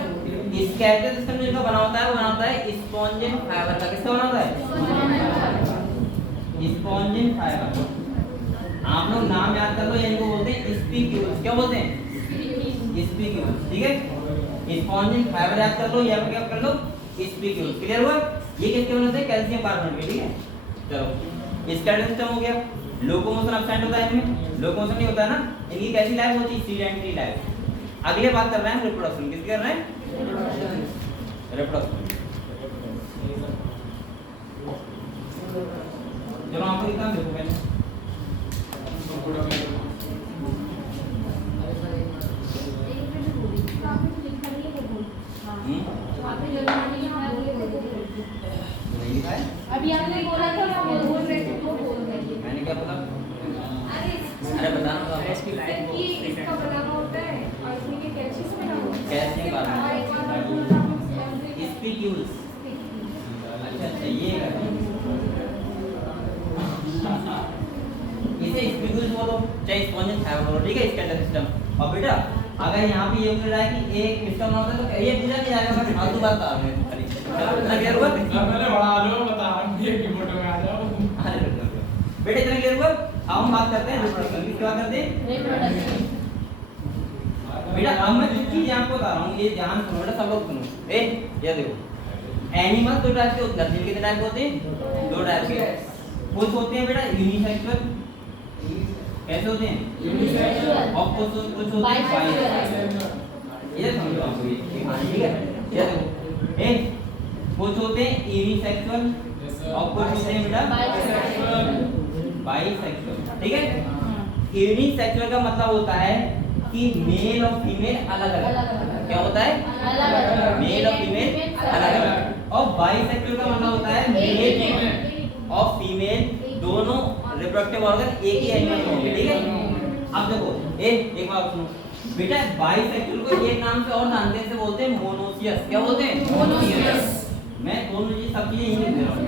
स्केलेटल सिस्टम जो बना होता है वो बना होता है स्पॉन्जिन फाइबर का। किसका बना होता है? Spongin fibre. आप लोग नाम याद कर लो, इनको बोलते हैं स्पीक्यूल्स। क्या बोलते हैं? स्पीक्यूल्स। ठीक है, स्पॉन्जिन फाइबर याद कर लो, या फिर क्या कर लो? स्पीक्यूल्स। क्लियर हुआ? ये किसके बनते हैं? कैल्शियम कार्बोनेट के। ठीक है, चलो स्केलेटल सिस्टम हो गया। लोकोमोशन एब्सेंट होता है इनमें, लोकोमोशन नहीं होता है ना। इनकी कैसी लाइफ होती है? Sedentary life. अगले बात कर रहे हैं रिप्रोडक्शन। किसकी कर रहे हैं? रिप्रोडक्शन। चलो आपको लिखा देखो मैंने। अभी आपने बोला था वो बोल रहे थे, वो बोल रहे थे। मैंने क्या बोला? अरे अरे बताना इसका बना हुआ होता है और इसमें ये कैल्शियम से बना हुआ है। Calcium carbonate. और एक और बात बोलता हूँ स्पीक्यूल्स। अच्छा ये करना इसे स्पीक्यूल्स बोलो चाहे स्पॉन्जिन फाइबर बोलो, ठीक है, स्केलेटल सिस्टम। और बेटा अगर यहाँ पे ये बोल रहा है कि एक सिस्टम होता है तो ये पूछा नहीं जाएगा, बस फालतू बात कर रहे हैं खाली। चलो इतना क्लियर हुआ? पहले बढ़ा लो, बता रहा हूँ एक ही फोटो में आ जाओ। अरे रुको बेटा इतना क्लियर हुआ? अब हम बात करते हैं रिप्रोडक्शन की। क्या बात करते हैं बेटा? अब मैं जो चीजें आपको बता रहा हूँ ये ध्यान सुनो बेटा, सब लोग सुनो। ए ये देखो, एनिमल दो टाइप के होते हैं। कितने टाइप के होते हैं? दो टाइप के। कुछ होते हैं बेटा यूनिसेक्सुअल, कैसे होते हैं? यूनिसेक्सुअल। और कुछ होते हैं बाइसेक्सुअल। ये समझो आपको ये हाँ ठीक है। ये देखो ए कुछ होते हैं यूनिसेक्सुअल और कुछ होते हैं बेटा बाइसेक्सुअल, ठीक है। यूनिसेक्सुअल का मतलब होता है कि मेल और फीमेल अलग अलग। क्या होता है? अलग अलग। मेल और फीमेल अलग अलग। और बाइसेक्सुअल का मतलब होता है मेल और फीमेल दोनों रिप्रोडक्टिव ऑर्गन एक ही एनिमल में होंगे, ठीक है। अब देखो एक बात सुनो बेटा, बाइसेक्सुअल को एक नाम से और जानते हैं, बोलते हैं मोनोसियस। क्या बोलते हैं? मोनोसियस। मैं दोनों चीज सब चीजें इंग्लिश में दे रहा हूं।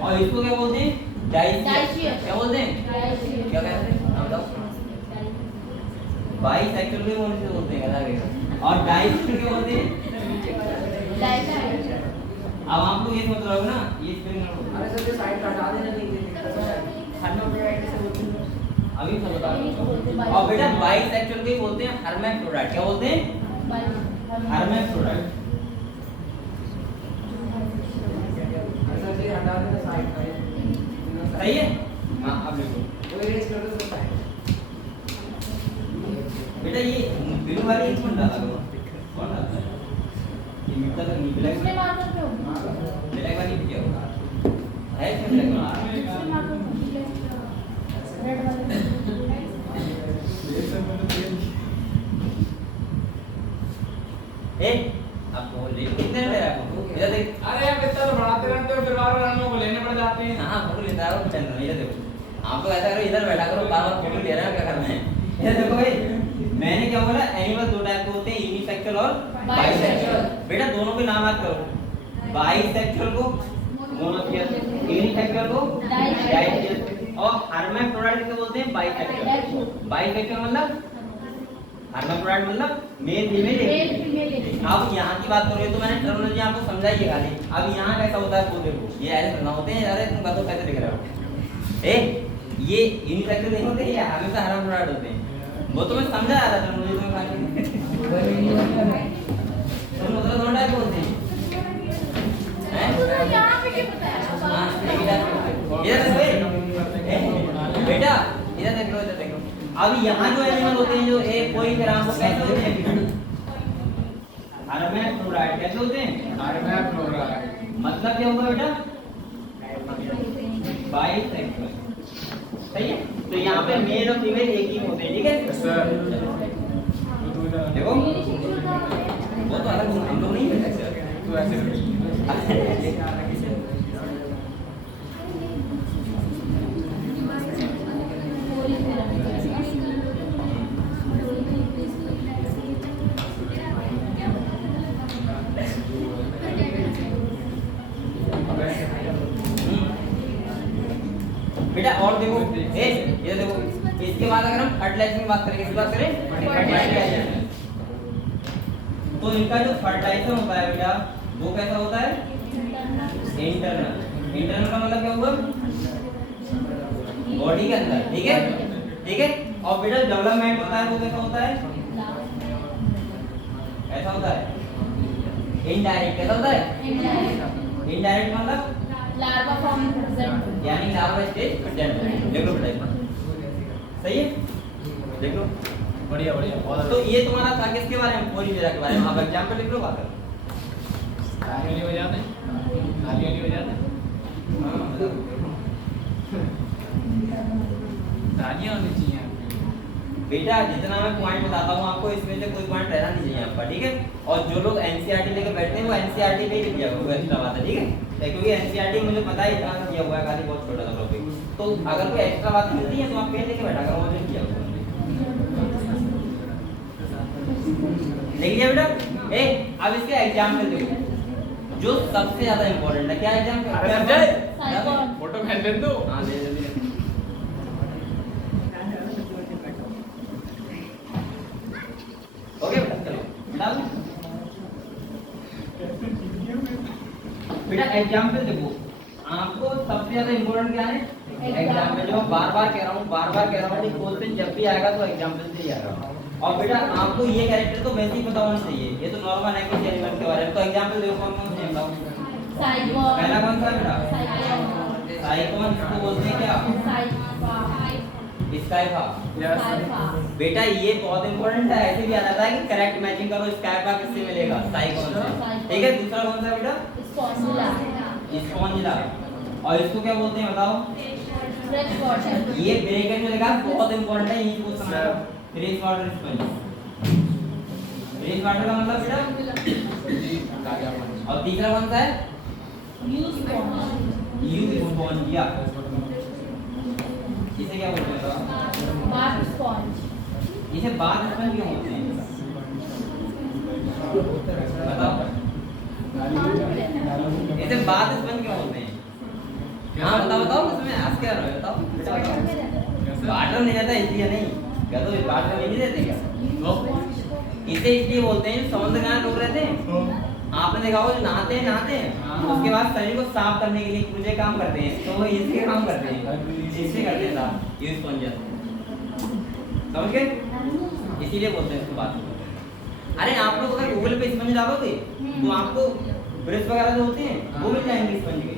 और इसको क्या बोलते हैं? डाइसियस। क्या बोलते हैं? क्या कहते हैं? नाम बताओ। बाइसेक्सुअल को मोनोसियस बोलते हैं, क्या और डाइसियस क्या बोलते हैं? अब आप लोग ये सोच रहे हो ना, ये स्पेलिंग अरे सर ये साइड हटा देना, नहीं हर्माफ्रोडाइट से बोलते हैं। अभी तो बता रहा हूं। और बेटा बाइसेक्सुअल को ही बोलते हैं हर्माफ्रोडाइट। क्या बोलते हैं? हर्माफ्रोडाइट। सर ये हटा देना साइड का। सही है? हां अब देखो वो इरेज कर दो सर साइड। बेटा ये बिनु वाली एक मिनट डाला करो। कौन डालता है? ये मिटता तो नहीं ब्लैक दूसरे मार्कर पे हो ब्लैक वाली भी क्या होगा? है क्या ब्लैक वाली? दूसरे मार्कर पे रेड वाले ए आपको लेट कितने में मेरा आपको इधर देख। अरे यार इतना तो बढ़ाते रहते हो, फिर बार-बार हम लोग को लेने पड़ जाते हैं। हां फोटो लेता है और चल रहा है। इधर देखो आप लोग ऐसा करो, इधर बैठा करो, बार-बार फोटो ले रहे हो, क्या करना है? इधर देखो भाई मैंने क्या बोला, एनिमल दो टाइप के होते हैं, यूनिसेक्सुअल और बाइसेक्सुअल। बेटा दोनों के नाम याद करो। बाइसेक्सुअल को मोनोसियस, यूनिसेक्सुअल को डाइसियस और हर्माफ्रोडाइट को बोलते हैं बाइसेक्सुअल। बाइसेक्सुअल मतलब हर्माफ्रोडाइट मतलब मेल फीमेल। अब यहाँ की बात करोगे तो मैंने टर्मिनोलॉजी आपको समझाई है खाली। अब यहाँ कैसा होता है वो देखो, ये ऐसे करना होते हैं। अरे तुम बताओ कैसे दिख रहे हो? ए ये यूनिसेक्सुअल नहीं होते हैं, हमेशा हर्माफ्रोडाइट होते हैं। वो तो मैं समझा रहा था टर्मिनोलॉजी में खाली। तुम मतलब दोनों टाइप होते हैं हैं? यहाँ पे क्यों बताया? हाँ एक ही टाइप के। इधर देखो बेटा, इधर देख लो, इधर देख लो। अब यहाँ जो एनिमल होते हैं, जो एक कोई ग्राम को कैसे होते हैं? हर्माफ्रोडाइट। कैसे होते हैं? हर्माफ्रोडाइट मतलब क्या होगा बेटा? बाइसेक्सुअल। सही है? तो यहाँ पे मेल और फीमेल एक ही होते हैं, ठीक है? सर देखो वो तो अलग हम लोग नहीं है सर। तू ऐसे बेटा और देखो ए ये देखो, इसके बाद अगर हम फर्टिलाइजेशन की बात करें, किसकी बात करें? फर्टिलाइजेशन। तो इनका जो फर्टिलाइजेशन होता है बेटा वो कैसा होता है? इंटरनल। इंटरनल का मतलब क्या हुआ? बॉडी के अंदर, ठीक है? ठीक है। और बेटा डेवलपमेंट होता है वो कैसा होता है? ऐसा होता है इनडायरेक्ट। कैसा होता है? इनडायरेक्ट मतलब लार्वा फॉर्म प्रेजेंट यानी लार्वा स्टेज प्रेजेंट। देख लो बेटा, सही है? देख लो बढ़िया बढ़िया बहुत तो ये तुम्हारा था किसके बारे में? पोलिफेरा के बारे में। आप एग्जांपल लिख लो बात करो। खाली हो जाते हैं, खाली हो जाते हैं। तालियां होनी चाहिए बेटा जितना मैं पॉइंट बताता हूँ आपको, इसमें से कोई पॉइंट रहना नहीं चाहिए आपका, ठीक है? और जो लोग एनसीईआरटी लेके बैठते हैं वो एनसीईआरटी पे ही लिख दिया होगा, एक्स्ट्रा बात है, ठीक है? क्योंकि एनसीईआरटी मुझे पता है इतना दिया हुआ है, खाली बहुत छोटा सा टॉपिक। तो अगर कोई एक्स्ट्रा बात मिलती है तो आप पेन लेके बैठा करो, वो लिख दिया होगा। लिख लिया बेटा? अब इसके एग्जाम्पल देखो जो सबसे ज्यादा इंपॉर्टेंट है। क्या एग्जाम्पल? अरे संजय फोटो खींच दे दो। हाँ दे दे। ओके बेटा चलो डाल बेटा एग्जाम्पल देखो आपको सबसे ज्यादा इंपॉर्टेंट क्या है? एग्जाम्पल। जो बार-बार कह रहा हूँ क्वेश्चन जब भी आएगा तो एग्जाम्पल से ही आएगा। और बेटा आपको ये कैरेक्टर तो वैसे ही पता होना चाहिए, ये तो नॉर्मल है किसी एलिमेंट के बारे में। तो एग्जाम्पल देखो कौन-कौन से बताओ। साइकोन। पहला कौन सा है बेटा? साइकोन। साइकोन इसको बोलते हैं क्या? स्काइफा। बेटा ये बहुत इंपॉर्टेंट है, ऐसे भी आ जाता है कि करेक्ट मैचिंग करो स्काइफा किससे मिलेगा? साइकोन से। ठीक है दूसरा कौन सा है बेटा? स्पॉन्जिला। और इसको क्या बोलते हैं बताओ? Fresh water. ये ब्रैकेट में लगा बहुत इंपॉर्टेंट है, यही पूछ सकता है। Fresh water sponge. Fresh water का मतलब बेटा? और तीसरा कौन सा है? You Spongia. इसे क्या बोलते हैं? Bath sponge. इसे बाथ स्पंज क्यों बोलते हैं? बताओ। इसे बाथ स्पंज क्यों बोलते हैं? हाँ बताओ इसमें आज क्या रहा है बताओ। वाटर नहीं रहता इसलिए नहीं क्या? तो वाटर नहीं रहते क्या? इसे इसलिए बोलते हैं समुद्र किनारे लोग रहते हैं, आपने देखा होगा जो नहाते हैं उसके बाद शरीर को साफ करने के लिए पूरे काम करते हैं, तो वो इसके काम करते हैं, इससे करते हैं साफ। यूज स्पंज समझ गए? इसीलिए बोलते हैं इसको बात। अरे आप लोग अगर गूगल पे स्पंज डालोगे तो आपको ब्रश वगैरह जो होते हैं वो मिल जाएंगे स्पंज के।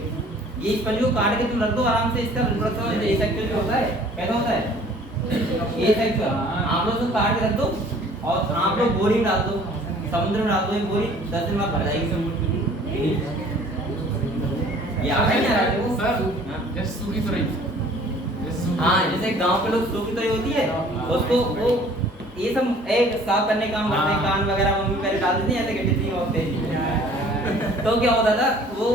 ये स्पंज को काट के तुम रख दो आराम से, इसका रिप्रोडक्शन एसेक्सुअल जो होता है कैसा होता है? एसेक्सुअल। आप लोग उसको काट के रख दो और आप लोग बोरी में डाल दो, समुद्र में डाल दो, ये बोरी 10 दिन बाद भर जाएगी। ये आ नहीं आ रहा है वो सर जैसे सूखी तुरई। हाँ जैसे गांव पे लोग सूखी तरी होती है उसको वो ये सब एक साफ करने का काम करते हैं, कान वगैरह मम्मी पहले डाल देती है ऐसे गड्ढे थी होते हैं। तो क्या होता था वो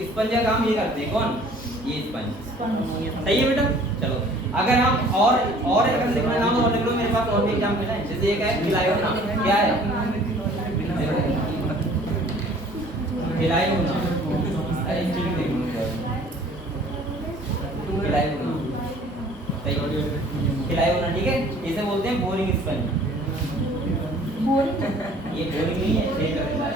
स्पंज का काम ये करते हैं। कौन? ये स्पंज। सही है बेटा? चलो अगर आप और अगर लिखना चाहो तो लिख लो, मेरे पास और भी एग्जांपल है। जैसे एक है खिलायोना। क्या है? खिलायोना। अरे ठीक है खिलायोना। सही खिलायोना ठीक है। इसे बोलते हैं बोरिंग स्पंज। ये बोरिंग नहीं है, सही करता है।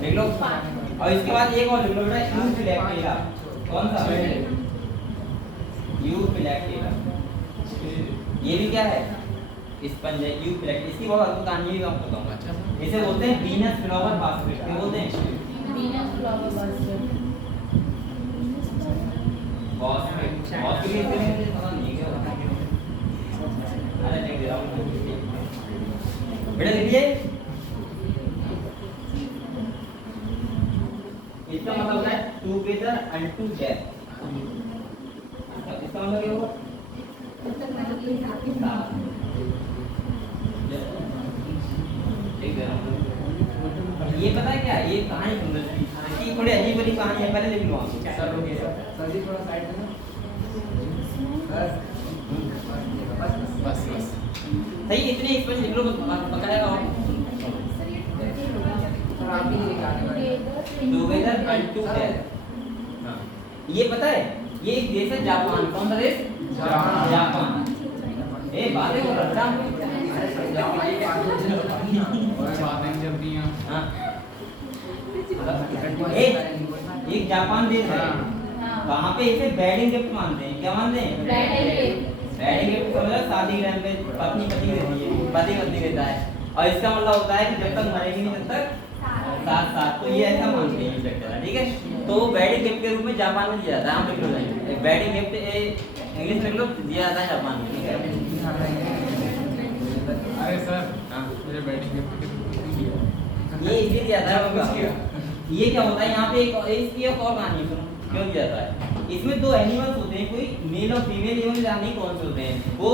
देख लो और इसके बाद एक और लिख लो बेटा यूफिलैक्टेरा। कौन सा? यूफिलैक्टेरा। ये भी क्या है? स्पंज है यूफिलैक्टेरा। इसकी बहुत अद्भुत कहानी भी आपको बताऊंगा। इसे बोलते हैं वीनस फ्लावर बास्केट। क्या बोलते हैं? Venus flower basket. Basket. Basket के लिए मुझे पता नहीं क्या होता है। अरे देख दे रहा हूं बेटा लिखिए। इसका मतलब होता है टुगेदर अनटू डेथ। इसका मतलब क्या होगा? ठीक है। ये पता है क्या? ये कहानी सुंदर सी इसकी थोड़ी अजीब वाली कहानी है, पहले लिख लो आप। सर रुकिए सर जी थोड़ा साइड में बस सही इतने स्पंज लिख लो बताएगा और सर आप ही निकालने टुगेदर अनटू डेथ। हां ये पता है ये एक देश है जापान। कौन सा देश? जापान। ए बातें हो रहा है और बातें जब भी हैं। हां एक जापान देश है वहां पे इसे वेडिंग गिफ्ट मानते हैं। क्या मानते हैं? वेडिंग गिफ्ट समझो शादी के टाइम पे पत्नी पति को देती है, पति पत्नी देता है। और इसका मतलब होता है कि जब तक मरेगी नहीं तब तक साथ साथ। तो ये ऐसा मानते हैं ये। ठीक है तो वेडिंग गिफ्ट के रूप में जापान में दिया जाता है। हम लिख लो वेडिंग गिफ्ट इंग्लिश लिख लो दिया जाता है जापान में। ठीक है अरे सर हाँ मुझे बैटिंग गिफ्ट ये इसी दिया था होगा। ये क्या होता है यहाँ पे इसकी एक और कहानी सुनो क्यों दिया जाता है। इसमें दो एनिमल्स होते हैं, कोई मेल और फीमेल, ये मुझे जानते नहीं कौन से होते हैं। वो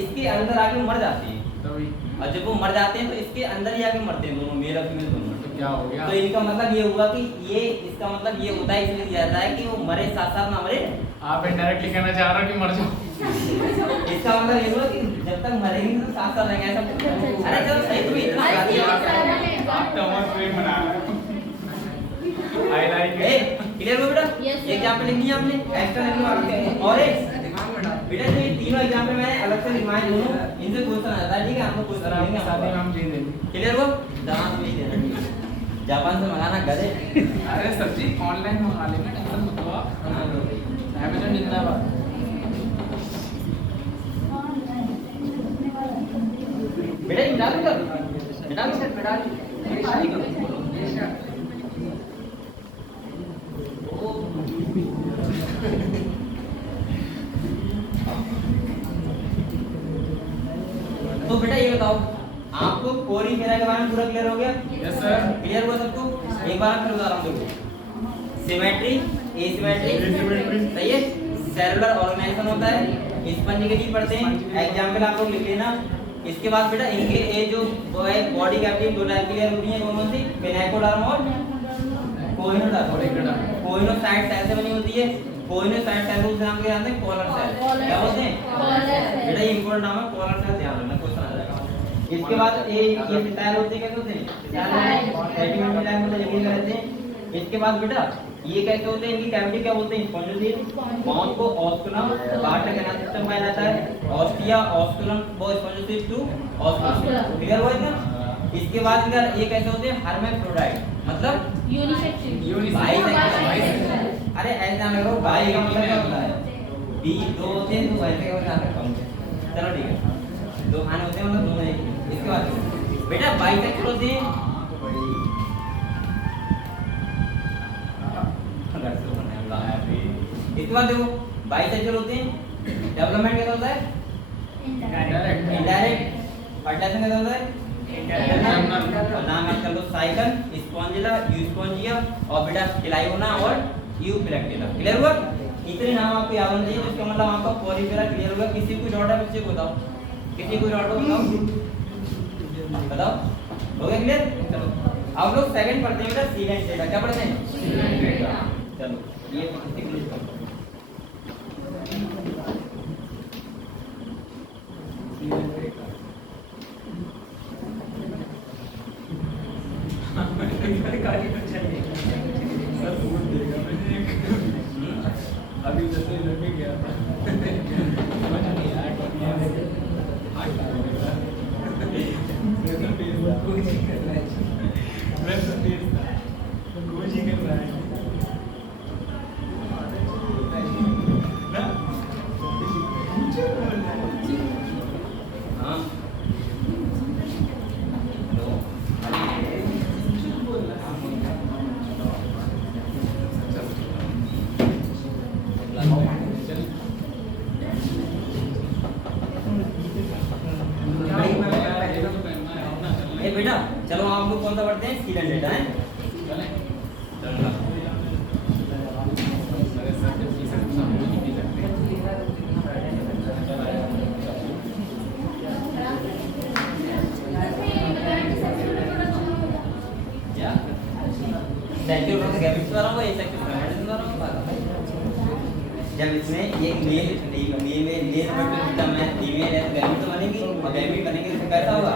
इसके अंदर आके मर जाते हैं तभी और जब वो मर जाते हैं तो इसके अंदर ही आके मरते हैं दोनों, मेल और फीमेल दोनों। तो क्या हो गया? तो इनका मतलब ये हुआ कि ये इसका मतलब ये होता है इसलिए दिया जाता है कि वो मरे साथ साथ ना मरे। आप इनडायरेक्टली कहना चाह रहे हो कि मर जाओ। इसका मतलब ये हुआ कि जब तक मरेंगे तो 7 साल रहेंगे ऐसा कुछ? अरे चलो सही तुम्हें इतना सिखा दिया। आप तो हमारा फ्रेम बना रहे हो आई लाइक ए क्लियर हो बेटा? एग्जांपल लिखनी है आपने, एक्स्ट्रा लिखनी है और एक बेटा जो ये तीनों एग्जांपल मैंने अलग से लिखवाए दोनों, इनसे क्वेश्चन आता है, ठीक है? आपको क्वेश्चन आएंगे साथ में हम दे देंगे। क्लियर हो? जहां नहीं देना ठीक है। जापान से मंगाना गधे। अरे सब्जी ऑनलाइन मंगा लेंगे, टेंशन मत लो आप। अमेज़न जिंदाबाद। बेटा ये डाल दो, बेटा सर बेटा तो बेटा ये बताओ, आपको कोरी फेरा के बारे में पूरा क्लियर हो गया? Yes sir. क्लियर हुआ सबको? एक बार फिर बता रहा हूँ देखो, सिमेट्री, एसिमेट्री, सही है? सेलुलर ऑर्गेनाइजेशन होता है, स्पंज के लिए पढ़ते हैं, एग्जांपल आप लोग लिख लेना। इसके बाद बेटा इनके ये जो बॉडी कैविटी दो टाइप की लेयर होती है, कौन सी? पेनाइकोडर्म और कोइनोडर्म। कोइनोसाइट सेल से बनी होती है। कोइनोसाइट सेल को नाम क्या जानते हैं? Collar cell. क्या बोलते हैं? बेटा ये इंपॉर्टेंट नाम है, कॉलर सेल ध्यान रखना, क्वेश्चन आ जाएगा। इसके बाद ये सितार होते हैं, कैसे होते हैं? सेडिमेंट्री लाइन में लिखे रहते हैं। इसके बाद बेटा ये कैसे होते हैं? इनकी कैविटी क्या बोलते हैं? स्पॉन्जियोसिस। माउथ को ऑस्कुलम, बार्ट कैनाल सिस्टम कहा जाता है। ऑस्टिया, ऑस्कुलम, वो स्पॉन्जियोसिस टू ऑस्कुलम। क्लियर हुआ इतना? इसके बाद इधर ये कैसे होते हैं? हर्माफ्रोडाइट, मतलब बाइसेक्सुअल। अरे ऐसा ना करो, बाई का मतलब क्या होता है? बी दो होते हैं, तो ऐसे का ध्यान रखा हूं। चलो ठीक है, दो खाने होते हैं मतलब दोनों एक। इसके बाद बेटा बाइसेक्सुअल होते हैं, इसके बाद देखो बाइसेक्सुअल होते हैं। डेवलपमेंट कैसा होता है? इनडायरेक्ट। फर्टिलाइजेशन कैसा होता है? नाम याद कर लो, साइकल, स्पॉन्जिला, यूस्पॉन्जिया और बेटा क्लाइओना और यूपिलेक्टिला। क्लियर हुआ? इतने नाम आपको याद होने चाहिए, जिसका मतलब आपका पॉलीफेरा क्लियर होगा। किसी को डाउट है बच्चे को बताओ, किसी को डाउट हो बताओ, हो गया क्लियर? चलो आप लोग सेकंड पढ़ते हैं बेटा, सीलेंट डेटा। क्या पढ़ते हैं? Sealant data. चलो ये इंग्लिश का अभी जैसे लड़के गया था समझ नहीं आया बेटा चलो आप लोग कौन सा पढ़ते हैं? सीलेंट डेटा है। जब इसमें एक मेल फीमेल है तो गैमेट तो बनेगी, और गैमेट बनेगी तो कैसा होगा?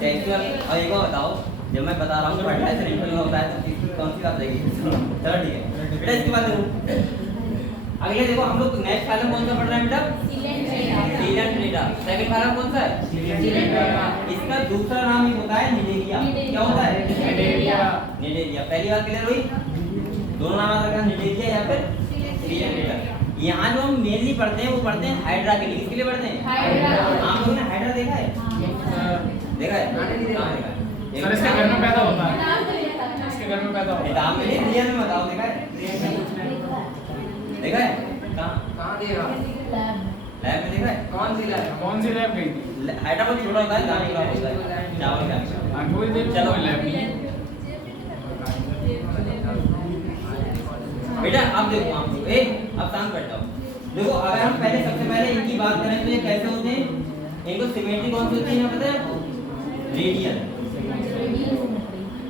सेक्सुअल। और एक और बताओ, जब मैं बता रहा हूँ फर्टिलाइजेशन इंटरनल होता है तो इसकी कौन सी बात रहेगी? चलो ठीक है बेटा। इसके बाद अगले देखो, हम लोग नेक्स्ट फाइलम कौन सा पढ़ रहे हैं बेटा? Sealant data. सेकंड फाइलम कौन सा है? इसका दूसरा नाम ही होता है निडेरिया। क्या होता है? निडेरिया। पहली बात क्लियर हुई? दोनों नाम आता है, निडेरिया या फिर सीलेंट डेटा। यहाँ जो हम मेनली पढ़ते हैं वो पढ़ते हैं हाइड्रा के लिए। किसके लिए पढ़ते हैं? आप लोगों ने हाइड्रा देखा है? देखा है? कहाँ देखा है? सर इसके घर में पैदा होता है, इसके घर में पैदा होता है। किताब में नहीं, रियल में बताओ। देखा है? देखा है? कहाँ देगा? लैब में देखा है? कौन सी लैब? कौन सी लैब गई थी? हाइड्रा बहुत छोटा होता है, दाने का होता है, चावल का। कोई देव चलो लैब बेटा अब देखो, आप लोग अब शांत बैठ जाओ। देखो अगर हम सबसे पहले इनकी बात करें तो ये कैसे होते हैं? इनको सिमेट्री कौन सी होती है पता है आपको? रेडियल।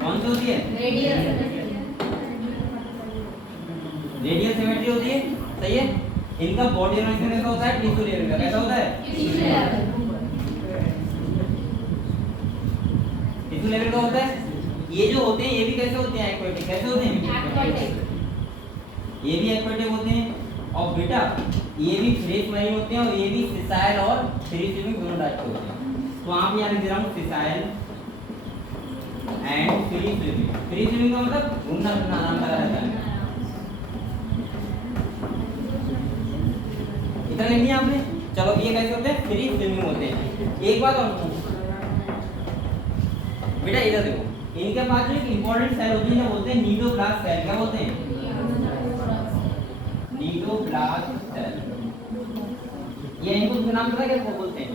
कौन सी होती है? रेडियल सिमेट्री होती है, सही है। इनका बॉडी ऑर्गेनाइजेशन कैसा होता है, टिश्यू लेवल का। कैसा होता है, टिश्यू लेवल का होता है। ये जो होते हैं ये भी कैसे होते हैं, एक्वाटिक। कैसे होते हैं, ये भी एक्वाटिक होते हैं। और बेटा ये भी फ्रेश वाइन होते हैं और ये भी सिसाइल और फ्री स्विमिंग दोनों टाइप के होते हैं। तो आप यहाँ लिख दे रहा हूँ sessile and free swimming. Free swimming का मतलब घूमना फिरना आराम लगा रहता है। इतना लिख दिया आपने। चलो ये कैसे होते हैं, फ्री स्विमिंग होते हैं। एक बात और बेटा इधर देखो, इनके पास जो एक इंपॉर्टेंट सेल होती है बोलते हैं नीडोब्लास्ट सेल। क्या बोलते हैं, नीडोब्लास्ट सेल। ये इनको दूसरा नाम पता है क्या बोलते हैं,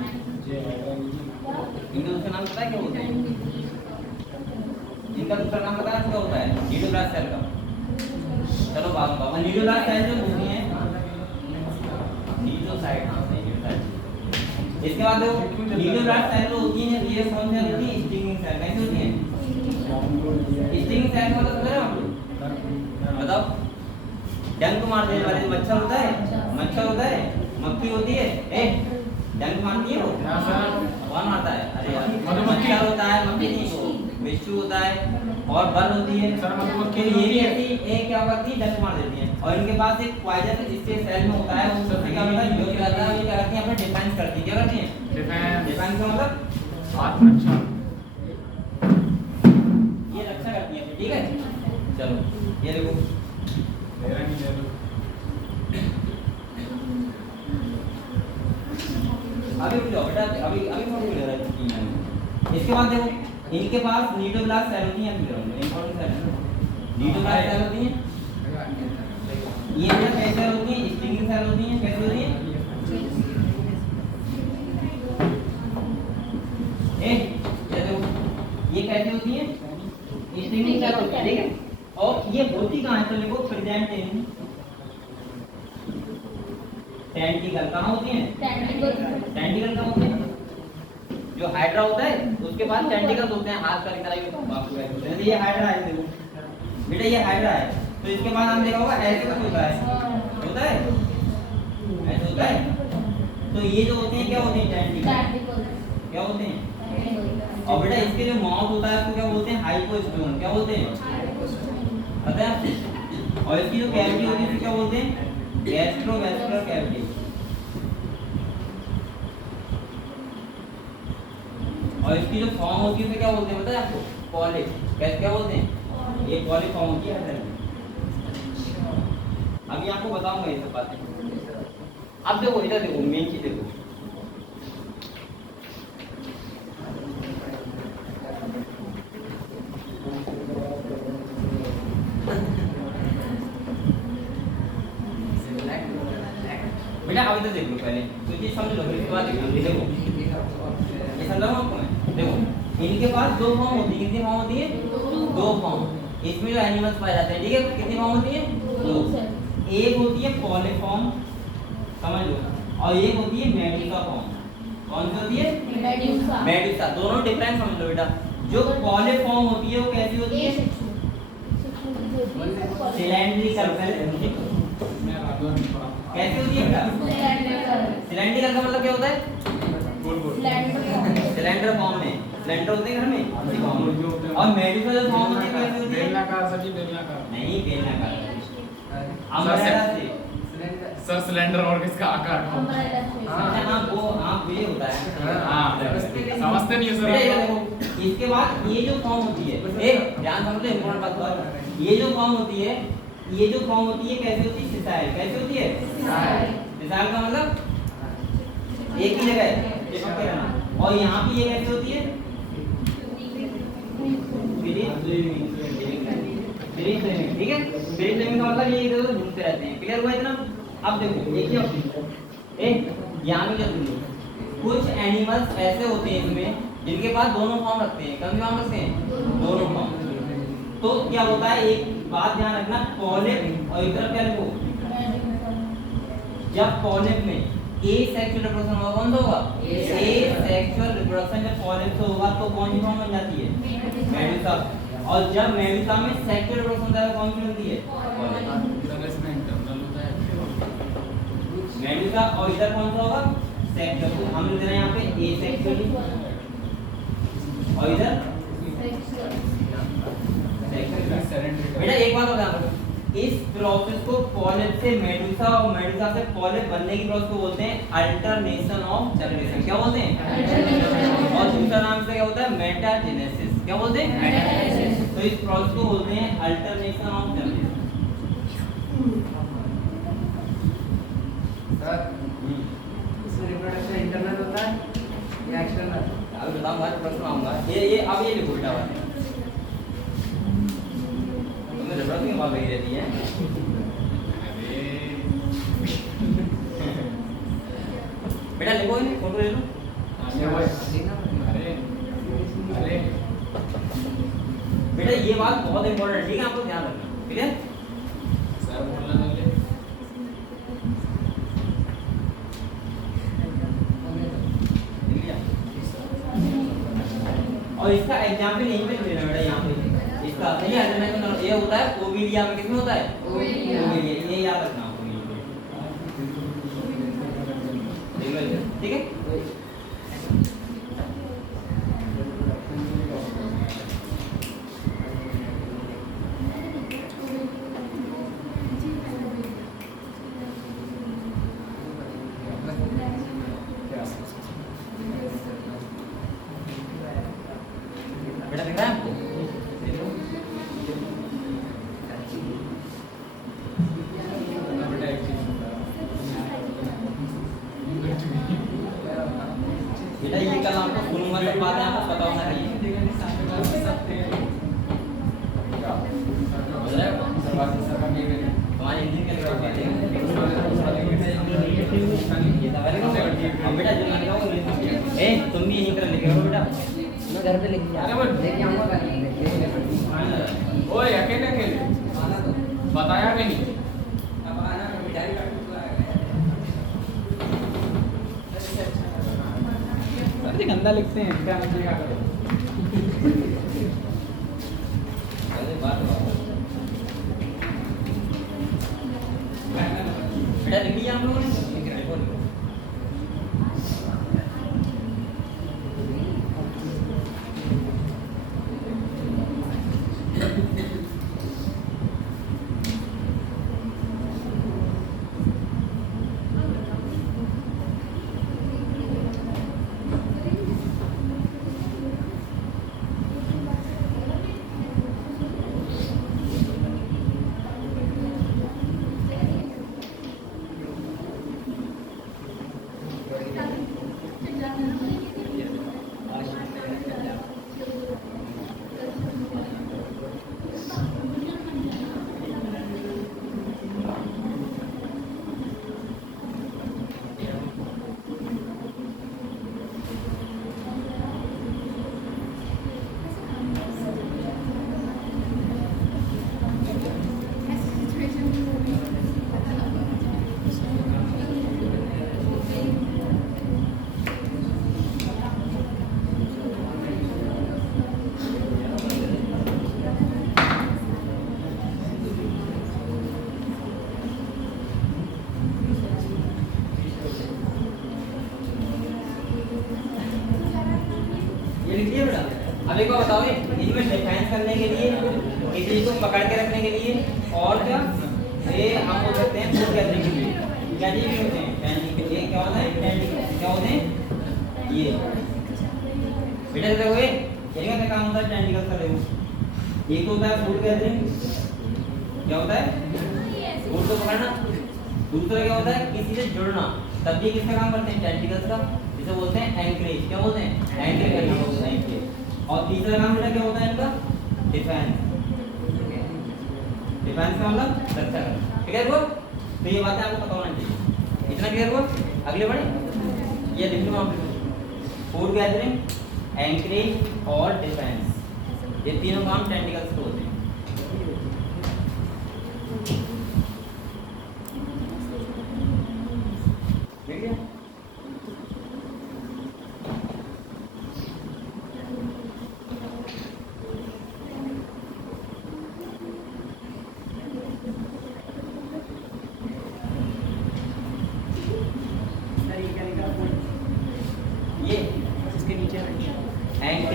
इनका दूसरा नाम पता है क्या बोलते हैं, इनका दूसरा नाम पता है क्या होता है, नीडोब्लास्ट सेल का। चलो बात बताओ, नीडोब्लास्ट सेल जो होती है नीडोसाइट। इसके बाद देखो नीडोब्लास्ट सेल जो होती है ये कौन सी होती है, स्टिंगिंग सेल। कैसी होती है, स्टिंगिंग सेल मतलब समझ रहे हो आप लोग, बताओ। डंक मार देने वाले जो मच्छर होता है, मक्खी होती है, डंक मारती है वो, कौन मारता है, अरे यार मधुमक्खी होता है, मक्खी नहीं वो बिच्छू होता है और बल होती है। मधुमक्खी ये भी ऐसी एक क्या करती है, डंक मार देती है। और इनके पास एक पॉइजन इसके सेल में होता है, वो सबसे क्या होता है, जो खिलाता है वो क्या करती है, अपना डिफेंस करती है। क्या करती है, डिफेंस का मतलब आत्मरक्षा। ये रक्षा करती है, ठीक है। चलो ये देखो, अभी रुक जाओ बेटा, अभी फोटो ले रहा है। इसके बाद देखो इनके पास नीडोब्लास्ट सेल होती है, इंपॉर्टेंट सेल है, नीडोब्लास्ट सेल होती है। ये क्या कैसे होती है, स्टिंगिंग सेल होती है। कैसे होती है, ये देखो ये कैसे होती है, स्टिंगिंग सेल होती है, ठीक है। और ये होती कहाँ है, तो देखो प्रेजेंट इन टेंटिकल। कहाँ होती है, टेंटिकल कहाँ होते हैं, जो हाइड्रा होता है उसके पास टेंटिकल्स होते हैं, हाथ का तरह के बाप होते हैं। ये हाइड्रा है, देखो बेटा ये हाइड्रा है। तो इसके बाद हम देखा होगा ऐसे कुछ होता है, ऐसे होता है। तो ये जो होते हैं क्या होते हैं, टेंटिकल। क्या होते हैं, और बेटा इसके जो माउथ होता है उसको क्या बोलते हैं, हाइपोस्टोन। क्या बोलते हैं, पता है आपको। और इसकी जो कैविटी होती है क्या बोलते हैं, गैस्ट्रोवेस्कुलर कैविटी। और इसकी जो फॉर्म होती है क्या बोलते हैं, पता है आपको, पॉलिप। कैसे क्या बोलते हैं, ये पॉलिप फॉर्म होती है। अभी आपको बताऊंगा ये सब बातें। अब देखो इधर देखो, मेन चीज देखो, बेटा अब इधर देख लो पहले, तो ये समझ लो, इसके बाद देखो ये समझा आपको मैं। देखो इनके पास दो फॉर्म होती है। कितनी फॉर्म होती है, दो फॉर्म। इसमें जो एनिमल्स पाए जाते हैं, ठीक है, कितनी फॉर्म होती है, दो। एक होती है पॉलीफॉर्म, समझ लो, और एक होती है मेडुसा फॉर्म। कौन सी होती है, मेडुसा। दोनों डिफरेंस समझ लो बेटा। जो पॉलीफॉर्म होती है वो कैसी होती है, सिलेंड्रिकल। कैसी होती है बेटा, सिलेंड्रिकल का मतलब क्या होता है, सिलेंडर फॉर्म में, सिलेंडर होते हैं घर में उसी फॉर्म में। और मेडुसा जो फॉर्म होती है कैसी होती है, बेलनाकार सभी, बेलनाकार नहीं, बेलनाकार। अम्ब्रेला से सर सिलेंडर और किसका आकार, हाँ वो ये होता है। हाँ समझते नहीं हो बेटा ये सर। देखो, इसके बाद ये जो फॉर्म होती है, ध्यान समझो, इंपॉर्टेंट बात है। ये जो फॉर्म होती है, ये जो फॉर्म होती है कैसी होती है, सिसाइल। कैसी होती है, सिसाइल का मतलब एक ही जगह है, चिपक के रहना। और यहाँ पे ये कैसी होती है, फ्री स्विमिंग, ठीक है। फ्री स्विमिंग का मतलब ये इधर उधर घूमते रहते हैं। क्लियर हुआ इतना। अब देखो एक ही ऑप्शन, यहाँ भी जब कुछ एनिमल्स ऐसे होते हैं इसमें जिनके पास दोनों फॉर्म रखते हैं। कौन सी फॉर्म रखते हैं, दोनों फॉर्म। तो क्या होता है, एक बात ध्यान रखना, पॉलिप और इधर क्या लिखो, जब पॉलिप में ए सेक्सुअल रिप्रोडक्शन होगा, कौन सा होगा, ए सेक्सुअल रिप्रोडक्शन जब पॉलिप से होगा तो कौन सी फॉर्म बन जाती है, मेडुसा। और जब मेडुसा में सेक्सुअल रिप्रोडक्शन होता है कौन सी बनती है, पॉलिप। मेडुसा, और इधर कौन सा होगा सेक्टर। तो हम लिख रहे हैं यहाँ पे ए सेक्टर और इधर बेटा एक बात बता, इस प्रोसेस को पॉलिप से मेडुसा और मेडुसा से पॉलिप बनने की प्रोसेस को बोलते हैं अल्टरनेशन ऑफ जनरेशन। क्या बोलते हैं? और दूसरा नाम से क्या होता है मेटाजेनेसिस। क्या बोलते हैं? तो इस प्रोसेस को बोलते हैं अल्टरनेशन ऑफ जनरेशन। सर इसमें रिप्रोडक्शन इंटरनल होता है या एक्सटर्नल? अब बताऊंगा, प्रश्न आऊंगा। ये अब ये लिखो बेटा बात तुम्हें जरूरत नहीं बात लगी रहती है। बेटा लिखो, फोटो ले लो। अरे बेटा ये बात बहुत इंपॉर्टेंट है, ठीक है, आपको ध्यान रखना। क्लियर? सर बोलना नहीं और इसका एग्जांपल यहीं पे दे रहा है बेटा, यहाँ पे इसका सही है। ये होता है ओविलिया में, किसमें होता है? ओविलिया। ये याद रखना आपको, ठीक है। बेटा दिख रहा है आपको? बेटा एक चीज बेटा ये कल आपको सुनूंगा जब बातें आपको पता होना चाहिए। हमारे इंजन के लिए बेटा जो मैंने कहा वो लिख दीजिए। ए तुम भी यहीं कर लिखे हो बेटा। मैं घर पे लेके अरे वो लेके आऊंगा कल। ओए अकेले अकेले बताया भी नहीं। अब आना मिठाई काट के अरे गंदा लिखते हैं क्या, मुझे क्या करो। अरे बात बेटा लिख लिया हम लोगों ने? ये लिख दिया बेटा। अब एक बार बताओ, इनमें डिफाइन करने के लिए, किसी को पकड़ के रखने के लिए, और क्या ये हम बोल सकते हैं फूड गैदरिंग के लिए क्या चीज होते हैं? टेंटिकल। ये क्या होता है? टेंटिकल। क्या होते हैं ये बेटा? देखो ये क्या काम होता है टेंटिकल का। देखो एक तो होता है फूड गैदरिंग, क्या होता है? फूड को पकड़ना। दूसरा क्या होता है? किसी से जुड़ना। तब ये किसका काम करते हैं? टेंटिकल्स का, जिसे बोलते हैं एंकरेज। क्या बोलते हैं? एंकर करना होता है एंकरेज। और तीसरा काम बेटा क्या होता है इनका? डिफेंस। डिफेंस का मतलब रक्षा करना। क्लियर हुआ? तो ये बातें आपको पता होना चाहिए। इतना क्लियर हुआ? अगले बढ़े। ये लिख लो आप, फूड गैदरिंग, एंकरेज और डिफेंस, ये तीनों काम टेंटिकल्स को होते हैं। ठीक है?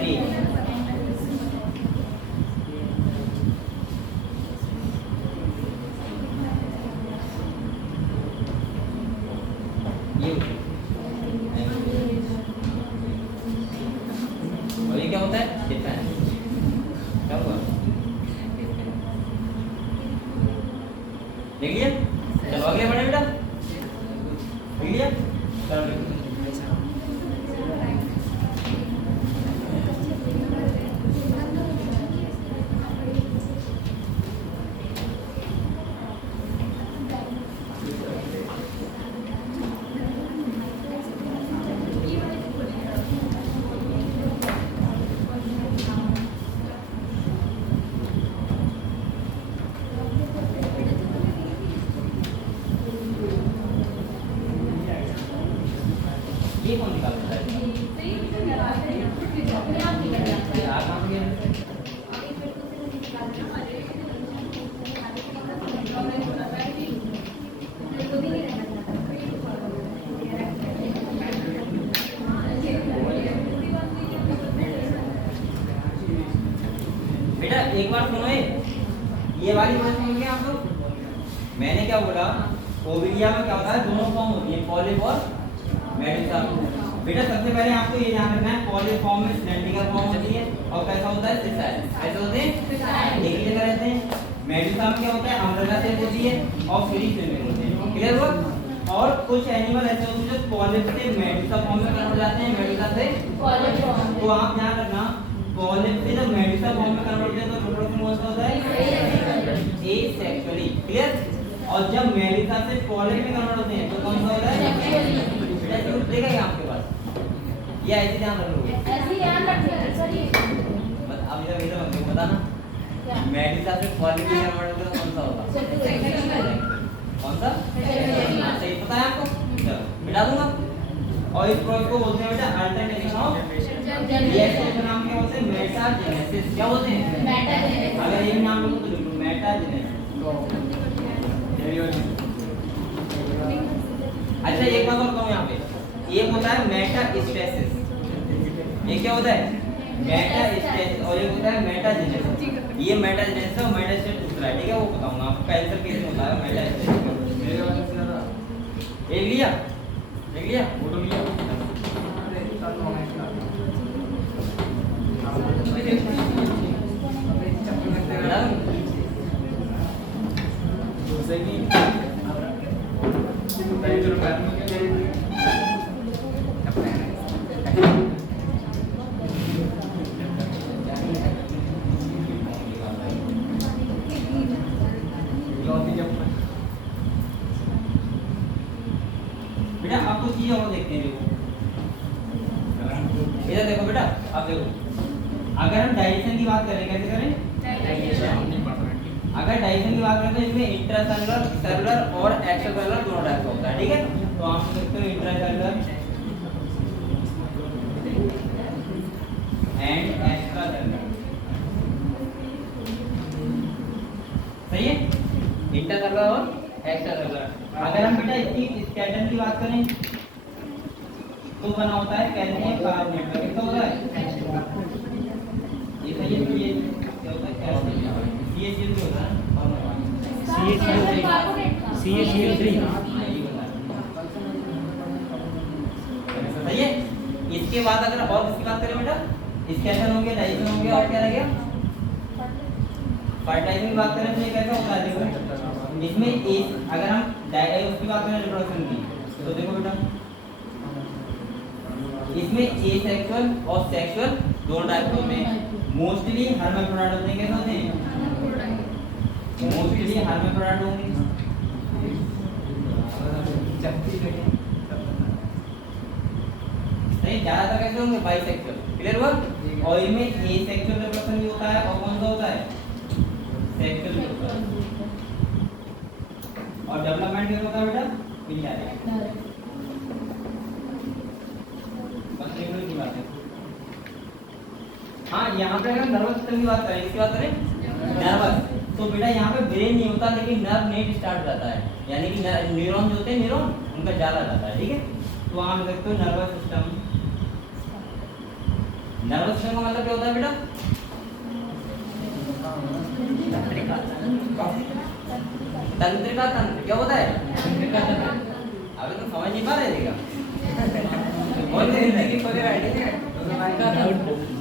3 ये और ये क्या होता है डिफरेंस क्या हुआ देख लिया चलो अगले बढ़े बेटा देख लिया चलो देखो ये कौन निकालता है ये आप कहाँ से गए? बेटा एक बार सुनो ये वाली बात सुन गए आप लोग मैंने क्या बोला ओविडिया में क्या होता है दोनों फॉर्म होती है पॉलिप और मेडुसा बेटा सबसे पहले आपको ये ध्यान रखना है पॉलिप फॉर्म में सिलेंड्रिकल फॉर्म होती है और कैसा होता है सिसाइल कैसे होते हैं एक ही जगह रहते हैं मेडुसा में क्या होता है अम्ब्रेला शेप होती है और फ्री स्विमिंग होती है क्लियर हुआ और कुछ एनिमल ऐसे होते हैं जो पॉलिप से मेडुसा फॉर्म में कन्वर्ट हो जाते हैं मेडुसा से पॉलिप फॉर्म तो आप ध्यान रखना पॉलिप से जब मेडुसा फॉर्म में कन्वर्ट होते हैं तो रिप्रोडक्शन कौन सा होता है एसेक्सुअली क्लियर और जब मेडुसा से पॉलिप में कन्वर्ट होते हैं तो कौन सा होता है सेक्सुअली देखा क्या आपके पास ये ऐसे ध्यान रखोगे ऐसे ध्यान रखिए सर ये अब इधर इधर हमको बताना मेडुसा से पॉलिप में कन्वर्ट होते हैं तो कौन सा होगा कौन सा सही पता है आपको चलो मिटा दूंगा और इस प्रोसेस को बोलते हैं बेटा अल्टरनेटिव ऑफ रिएक्शन का नाम क्या होता है मेटाजेनेसिस क्या बोलते हैं मेटाजेनेसिस अगर ये नाम लोगों तो लिखो मेटाजेनेसिस अच्छा एक बात और कहूं यहाँ पे एक होता है मेटास्टेसिस ये क्या होता है मेटास्टेसिस और एक होता है मेटाजेनेसिस ये मेटाजेनेसिस और मेटास्टेसिस दूसरा है ठीक है वो बताऊंगा आपको कैंसर कैसे होता है मेटास्टेसिस मेरे वाले से ज़्यादा देख लिया फोटो लिया सही बेटा आपको चीजें और देखते हैं इधर देखो बेटा आप देखो अगर हम डाइजेशन की बात करें कैसे करें अगर डाइजेशन की बात करें तो इसमें इंट्रासेलुलर सेलुलर और एक्स्ट्रासेलुलर दोनों टाइप का होता है ठीक है तो आप देखते हो इंट्रासेलुलर एंड एक्स्ट्रासेलुलर सही है इंट्रासेलुलर और एक्स्ट्रासेलुलर अगर हम बेटा इसकी स्केलेटन की बात करें तो बना होता है कैल्शियम कार्बोनेट का कितना होता है ये सही है ये क्या होता है कैल्शियम CaCl होता है CaCl3 सही है इसके बाद अगर और किसकी बात करें बेटा स्केलेटन हो गया डाइजेशन हो गया और क्या रह गया फर्टिलाइजिंग की बात करें तो ये कैसा होता है देखो इसमें अगर हम उसकी बात करें रिप्रोडक्शन की तो देखो बेटा इसमें एसेक्सुअल और सेक्सुअल दोनों टाइप होते हैं मोस्टली हर्माफ्रोडाइट होते हैं कैसे होते हैं मोस्टली हर्माफ्रोडाइट होंगे नहीं ज्यादातर कैसे होंगे बाइसेक्सुअल क्लियर हुआ और इनमें एसेक्सुअल रिप्रोडक्शन भी होता है और कौन सा होता है सेक्सुअल भी होता है और डेवलपमेंट क्या होता है बेटा इंडायरेक्ट बस रेगुलर की बात है हाँ यहाँ पे अगर नर्वस सिस्टम की बात करें इसकी बात करें नर्वस तो बेटा यहाँ पे ब्रेन नहीं होता लेकिन नर्व नेट स्टार्ट रहता है यानी कि न्यूरॉन जो होते हैं न्यूरॉन उनका ज्यादा रहता है ठीक है तो आप देखते हो नर्वस सिस्टम नर्वस सिस्टम का मतलब क्या होता है बेटा? तंत्रिका तंत्र क्या होता है? अभी तो समझ नहीं पा रहे थे क्या?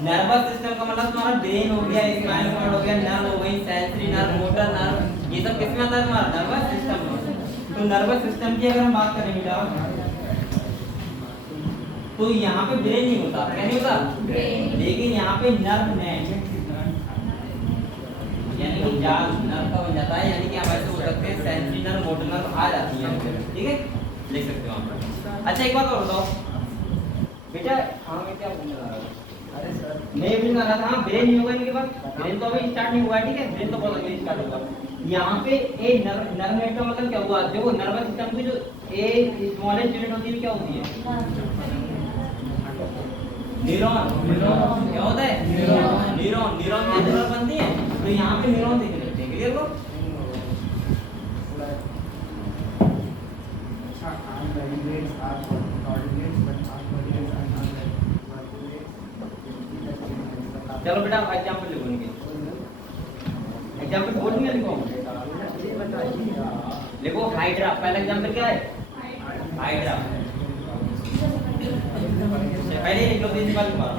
नर्वस सिस्टम का मतलब तुम्हारा ब्रेन हो गया, स्पाइनल कॉर्ड हो गया, नर्व हो गई, सेंसरी नर्व, मोटर नर्व, ये सब किसमें आता है तुम्हारा? नर्वस सिस्टम में। तो नर्वस सिस्टम की अगर हम बात करें बेटा तो यहाँ पे ब्रेन नहीं होता, क्या नहीं होता? लेकिन यहाँ पे नर्व नेट यानी कि जाल नर्व का बन जाता है, यानी कि हम ऐसे हो सकते हैं सेंसरी नर्व, मोटर नर्व आ जाती है, ठीक है, लिख सकते हो आप। अच्छा एक बात और बताओ बेटा, हाँ मैं क्या बोलने लगा था? अरे सर मैं ये बोलने लगा था, हाँ ब्रेन नहीं होगा इनके पास, ब्रेन तो अभी स्टार्ट नहीं हुआ है, ठीक है, ब्रेन तो बहुत अगले स्टार्ट होगा। यहाँ पे एक नर्व नेट का मतलब क्या हुआ? देखो नर्वस सिस्टम की जो एक स्मॉलेस्ट यूनिट होती है क्या होती है? न्यूरॉन। क्या होता है? न्यूरॉन की नर्व बनती है, तो यहाँ पे न्यूरॉन देख लेते हैं, क्लियर हो? चलो बेटा एग्जांपल लिखो इनके, एग्जांपल बोर्ड में लिखो, लिखो हाइड्रा। पहला एग्जांपल क्या है? हाइड्रा। पहले लिख लो, प्रिंसिपल के पास।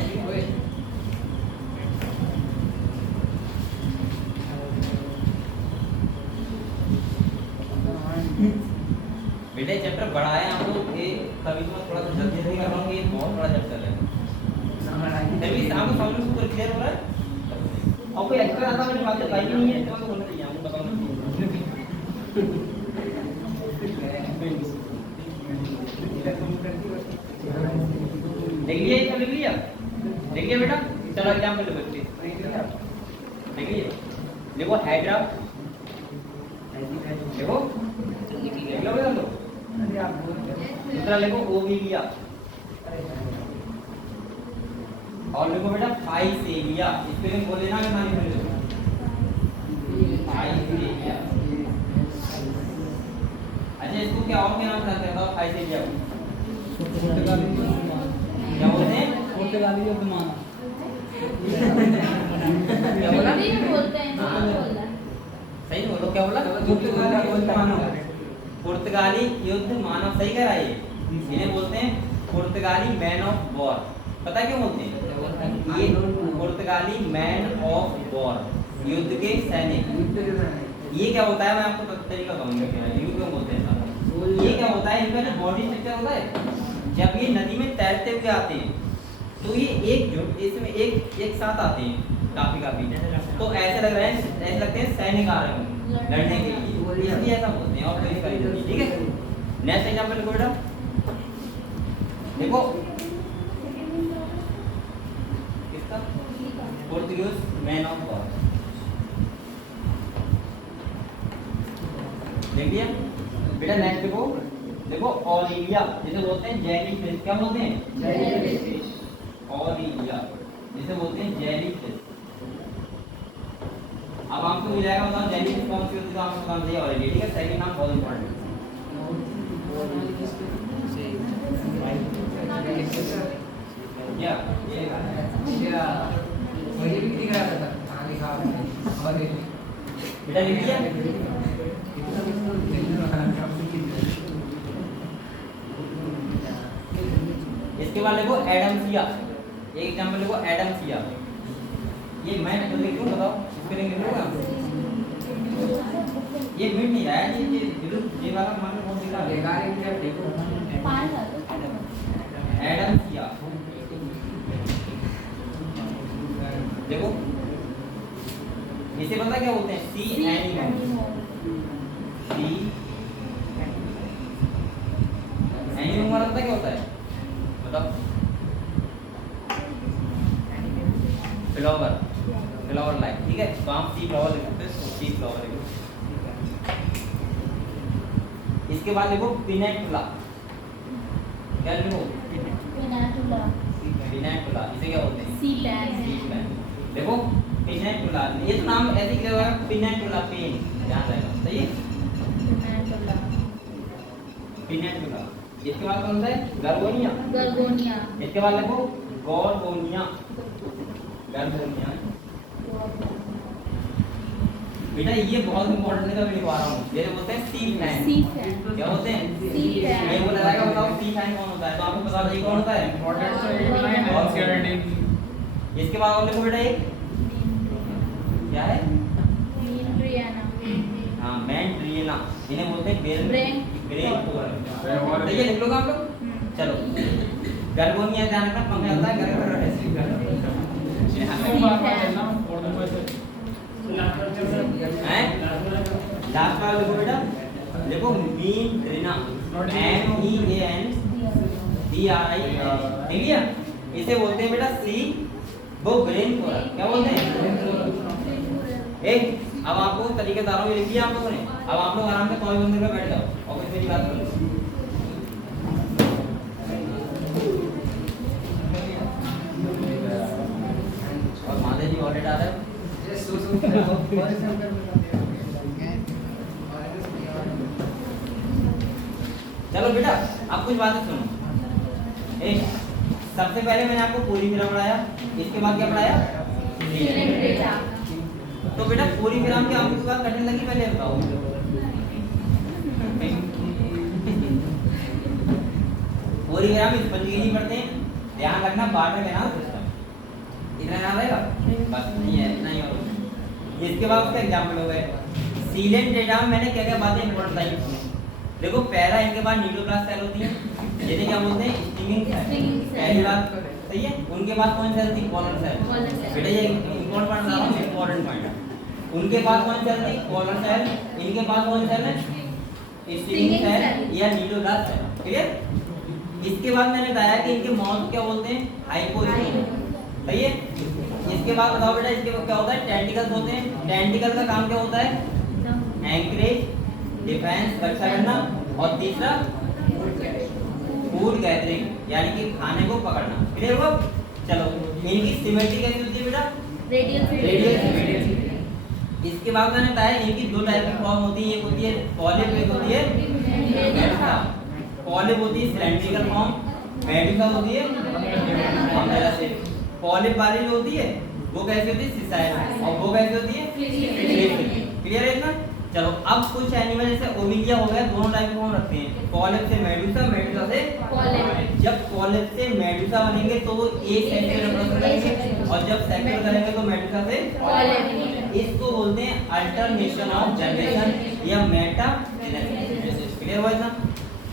बेटा चैप्टर बड़ा है, हम लोग ये कभी तो थोड़ा सा जल्दी जल्दी कर रहा हूँ, ये बहुत बड़ा चैप्टर है, तभी आपको समझ में पूरा क्लियर हो रहा है। और कोई एक्स्ट्रा आता मेरी बात बताई नहीं है, तो बोलना चाहिए आपको, बताओ देख लिया, ये लिख लिया, देख लिया बेटा। चलो एग्जांपल लो बच्चे, देख लिया, देखो हाइड्रा, देखो देख लो बेटा लो। दूसरा लिखो ओविलिया, और लिखो बेटा फाइसेलिया, स्पेलिंग बोल लेना, मैं नहीं बोल फाइसेलिया। अच्छा इसको क्या और क्या नाम रखते हैं? बताओ फाइसेलिया को क्या बोलते हैं? पुर्तगाली जो माना क्या बोला? बोलते हैं, बोला। सही बोलो, क्या बोला? पुर्तगाली युद्ध मानव, सही कह रहा है। इन्हें बोलते हैं पुर्तगाली मैन ऑफ वॉर। पता है क्यों बोलते हैं? ये पुर्तगाली मैन ऑफ वॉर, युद्ध के सैनिक। ये क्या होता है, मैं आपको तरीका कहूँगा क्यों बोलते हैं। ये क्या होता है, इनका जो बॉडी स्ट्रक्चर होता है, जब ये नदी में तैरते हुए आते हैं तो ये इसमें एक साथ आते हैं, काफी तो ऐसे लग रहे हैं, ऐसे लगते हैं सैनिक आ रहे हैं लड़ने के लिए, इसलिए ऐसा बोलते हैं। और कोई नहीं, ठीक है। नेक्स्ट एग्जांपल लिखो बेटा, देखो किसका? पोर्तुगीज मैन ऑफ वॉर, देख लिया बेटा। नेक्स्ट देखो, देखो ऑलिविया, जिसे बोलते हैं जेली फिश। क्या बोलते हैं? Jelly fish. ऑलिविया जिसे बोलते हैं जेली फिश। अब आपको मिल जाएगा, बताओ जेली फिश कौन सी होती है, तो आपको नाम दिया ऑलरेडी, ठीक है। सेकंड नाम बहुत इंपॉर्टेंट है। क्या ये भी दिख रहा था, कहाँ लिखा हुआ है? बेटा लिख लिया? इसके बाद देखो एडम्सिया, एक एग्जांपल देखो एडम्सिया। ये मैं लिखूं, बताओ स्पेलिंग लिखूंगा। ये मिट नहीं रहा है, ये वाला मान लो बहुत दिखा है। एडम्सिया देखो, इसे पता क्या बोलते हैं? सी एनिमल। सी एनिमल हमारा पता क्या होता है? बताओ। फ्लावर, फ्लावर लाइक, ठीक है। तो आप सी फ्लावर लिख सकते हैं, सी फ्लावर लिखो। इसके बाद देखो पिनेटुला। क्या लिखो? पिनेटुला, इसे क्या बोलते हैं? सी प्लान। देखो पिनेटुला, ये तो नाम ऐसे ही लगा, पिनेटुला पेन, ध्यान रखना, सही है। पिनेटुला। इसके बाद कौन सा है? गर्गोनिया। गर्गोनिया। इसके बाद देखो गोरगोनिया बेटा ये बहुत इंपॉर्टेंट है, मैं लिखवा रहा हूँ। ये बोलते हैं सी फैन। सी फैन। क्या होते हैं? सी फैन। ये बोला जाएगा, बताओ सी फैन कौन होता है? तो आपको पता है कौन होता है? इंपॉर्टेंट तो एक लाइन है एनसीईआरटी। इसके बाद और लिखो बेटा एक क्या है? हाँ मैंड्रियना, इन्हें बोलते हैं ब्रेन ब्रेन। ठीक है, लिख लोगे आप लोग? चलो गर्गोनिया ध्यान रखना, कम आता है गर्ग हैं। लास्ट वाला लिखो बेटा, देखो मीनड्रिना, MEANDRINA, ठीक है? इसे बोलते हैं बेटा सी वो ब्रेन कोरा। क्या बोलते हैं? एक अब आपको तरीके बता रहा हूँ, ये लिख लिया आप लोगों ने। अब आप लोग आराम से कॉल बंद करके बैठ जाओ और कुछ मेरी बात करो। और माधव जी ऑलरेडी आ रहे हैं। चलो बेटा अब कुछ बातें सुनो। एक सबसे पहले मैंने आपको पूरी विराम पढ़ाया, इसके बाद क्या पढ़ाया? तो बेटा पूरी विराम की आपको बात कठिन लगी पहले बताओ। पूरी विराम इस पंजी नहीं पढ़ते हैं, ध्यान रखना बारह के नाम सिस्टम इतना याद रहेगा बस, नहीं है इतना ही और इसके बाद उसका एग्जाम्पल हो गए। सीलेंट डेटा में मैंने क्या क्या बातें इंपॉर्टेंट बताई। देखो पहला इनके बाद न्यूक्लियोप्लास्ट सेल होती है, जिन्हें क्या बोलते हैं? Stinging cell. पहली बात सही है। उनके बाद कौन सेल थी? Collar cell. बेटा ये इंपॉर्टेंट पॉइंट बता रहा हूं, इंपॉर्टेंट पॉइंट। उनके बाद कौन सेल थी? Collar cell. इनके बाद कौन सेल है? स्टिंगिंग सेल या न्यूक्लियोप्लास्ट सेल। क्लियर? इसके बाद मैंने बताया कि इनके माउथ क्या बोलते हैं? हाइपोस्टिंग। सही है। इसके बाद बताओ बेटा इसके बाद क्या होता है? टेंटिकल्स होते हैं। टेंटिकल का काम क्या होता है? एंकरेज, डिफेंस रक्षा करना, और तीसरा फूड गैदरिंग यानी कि खाने को पकड़ना। क्लियर हुआ? चलो इनकी सिमेट्री कैसी होती है बेटा? Radial symmetry. इसके बाद मैंने बताया इनकी दो टाइप की फॉर्म होती है, एक होती है पॉलिप, एक होती है मेडुसा। पॉलिप होती है सिलेंड्रिकल फॉर्म, मेडुसा होती है अम्ब्रेला शेप। पॉलिप वाली जो होती है वो कैसी होती है? सिसाइल, और वो कैसी होती है? क्लियर है इतना? चलो अब कुछ एनिमल जैसे ओविलिया हो गया, दोनों टाइप के फॉर्म रखते हैं, पॉलिप से मेडुसा, मेडुसा से पॉलिप। जब पॉलिप से मेडुसा बनेंगे तो वो एक सेक्सुअल रिप्रोडक्शन करेंगे, और जब सेक्सुअल करेंगे तो मेडुसा से पॉलिप। इसको बोलते हैं अल्टरनेशन ऑफ जनरेशन या मेटाजेनेसिस। क्लियर हुआ इतना?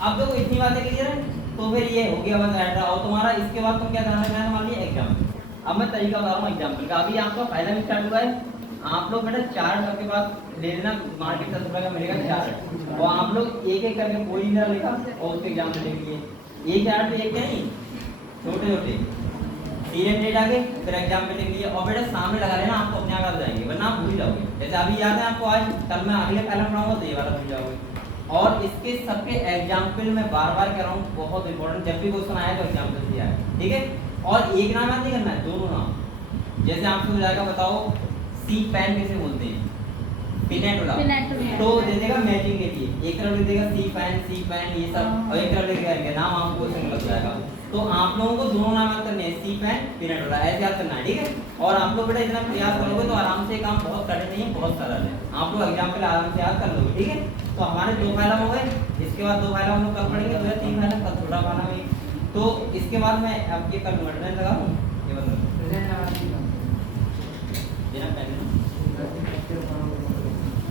अब देखो इतनी बातें क्लियर है, तो फिर ये हो गया बस राइटर। और तुम्हारा इसके बाद तुम क्या करना है? मान लिया एग्जाम्पल। अब मैं तरीका बता रहा हूँ एग्जाम्पल का। अभी आपका पहला भी स्टार्ट हुआ है, आप लोग बेटा चार्ट आपके पास ले लेना, मार्केट 10 रुपये का मिलेगा चार्ट, और आप लोग एक एक करके पूरी तरह लिखा और उसके एग्जाम में लिख लिए। एक चार्ट पे एक क्या नहीं, छोटे छोटे सीरियल डेट आगे फिर एग्जाम पे लिख लिए, और बेटा सामने लगा लेना, आपको अपने आप आ जाएंगे, वरना आप भूल जाओगे। जैसे अभी याद है आपको, आज कल मैं अगले पहला पढ़ाऊंगा तो ये वाला भूल जाओगे। और इसके सबके एग्जाम्पल मैं बार बार कह रहा हूँ, बहुत इंपॉर्टेंट, जब भी क्वेश्चन आया तो एग्जाम्पल दिया है, ठीक है? और एक नाम याद नहीं करना है, दोनों नाम। जैसे आपसे हो जाएगा, बताओ सी पैन कैसे बोलते हैं? पिनेटोला। तो दे देगा मैचिंग के लिए, एक तरफ लिख देगा सी पैन ये सब, और एक तरफ लिख देगा नाम, आपको सिंगल लग जाएगा। तो आप लोगों को दोनों नाम याद करने हैं, सी पैन, पिनेटोला, ऐसे याद करना है, ठीक है? और आप लोग बेटा इतना प्रयास करोगे तो आराम से काम बहुत कठिन नहीं है, बहुत सरल है, आप लोग एग्जाम्पल आराम से याद कर लोगे, ठीक है? तो हमारे 2 फाइलम हो गए, इसके बाद 2 फाइलम हम लोग कल पढ़ेंगे, 2 या 3 फाइलम कल छोटा फाइलम है। तो इसके बाद मैं अब ये कल लगा दूँ, ये मतलब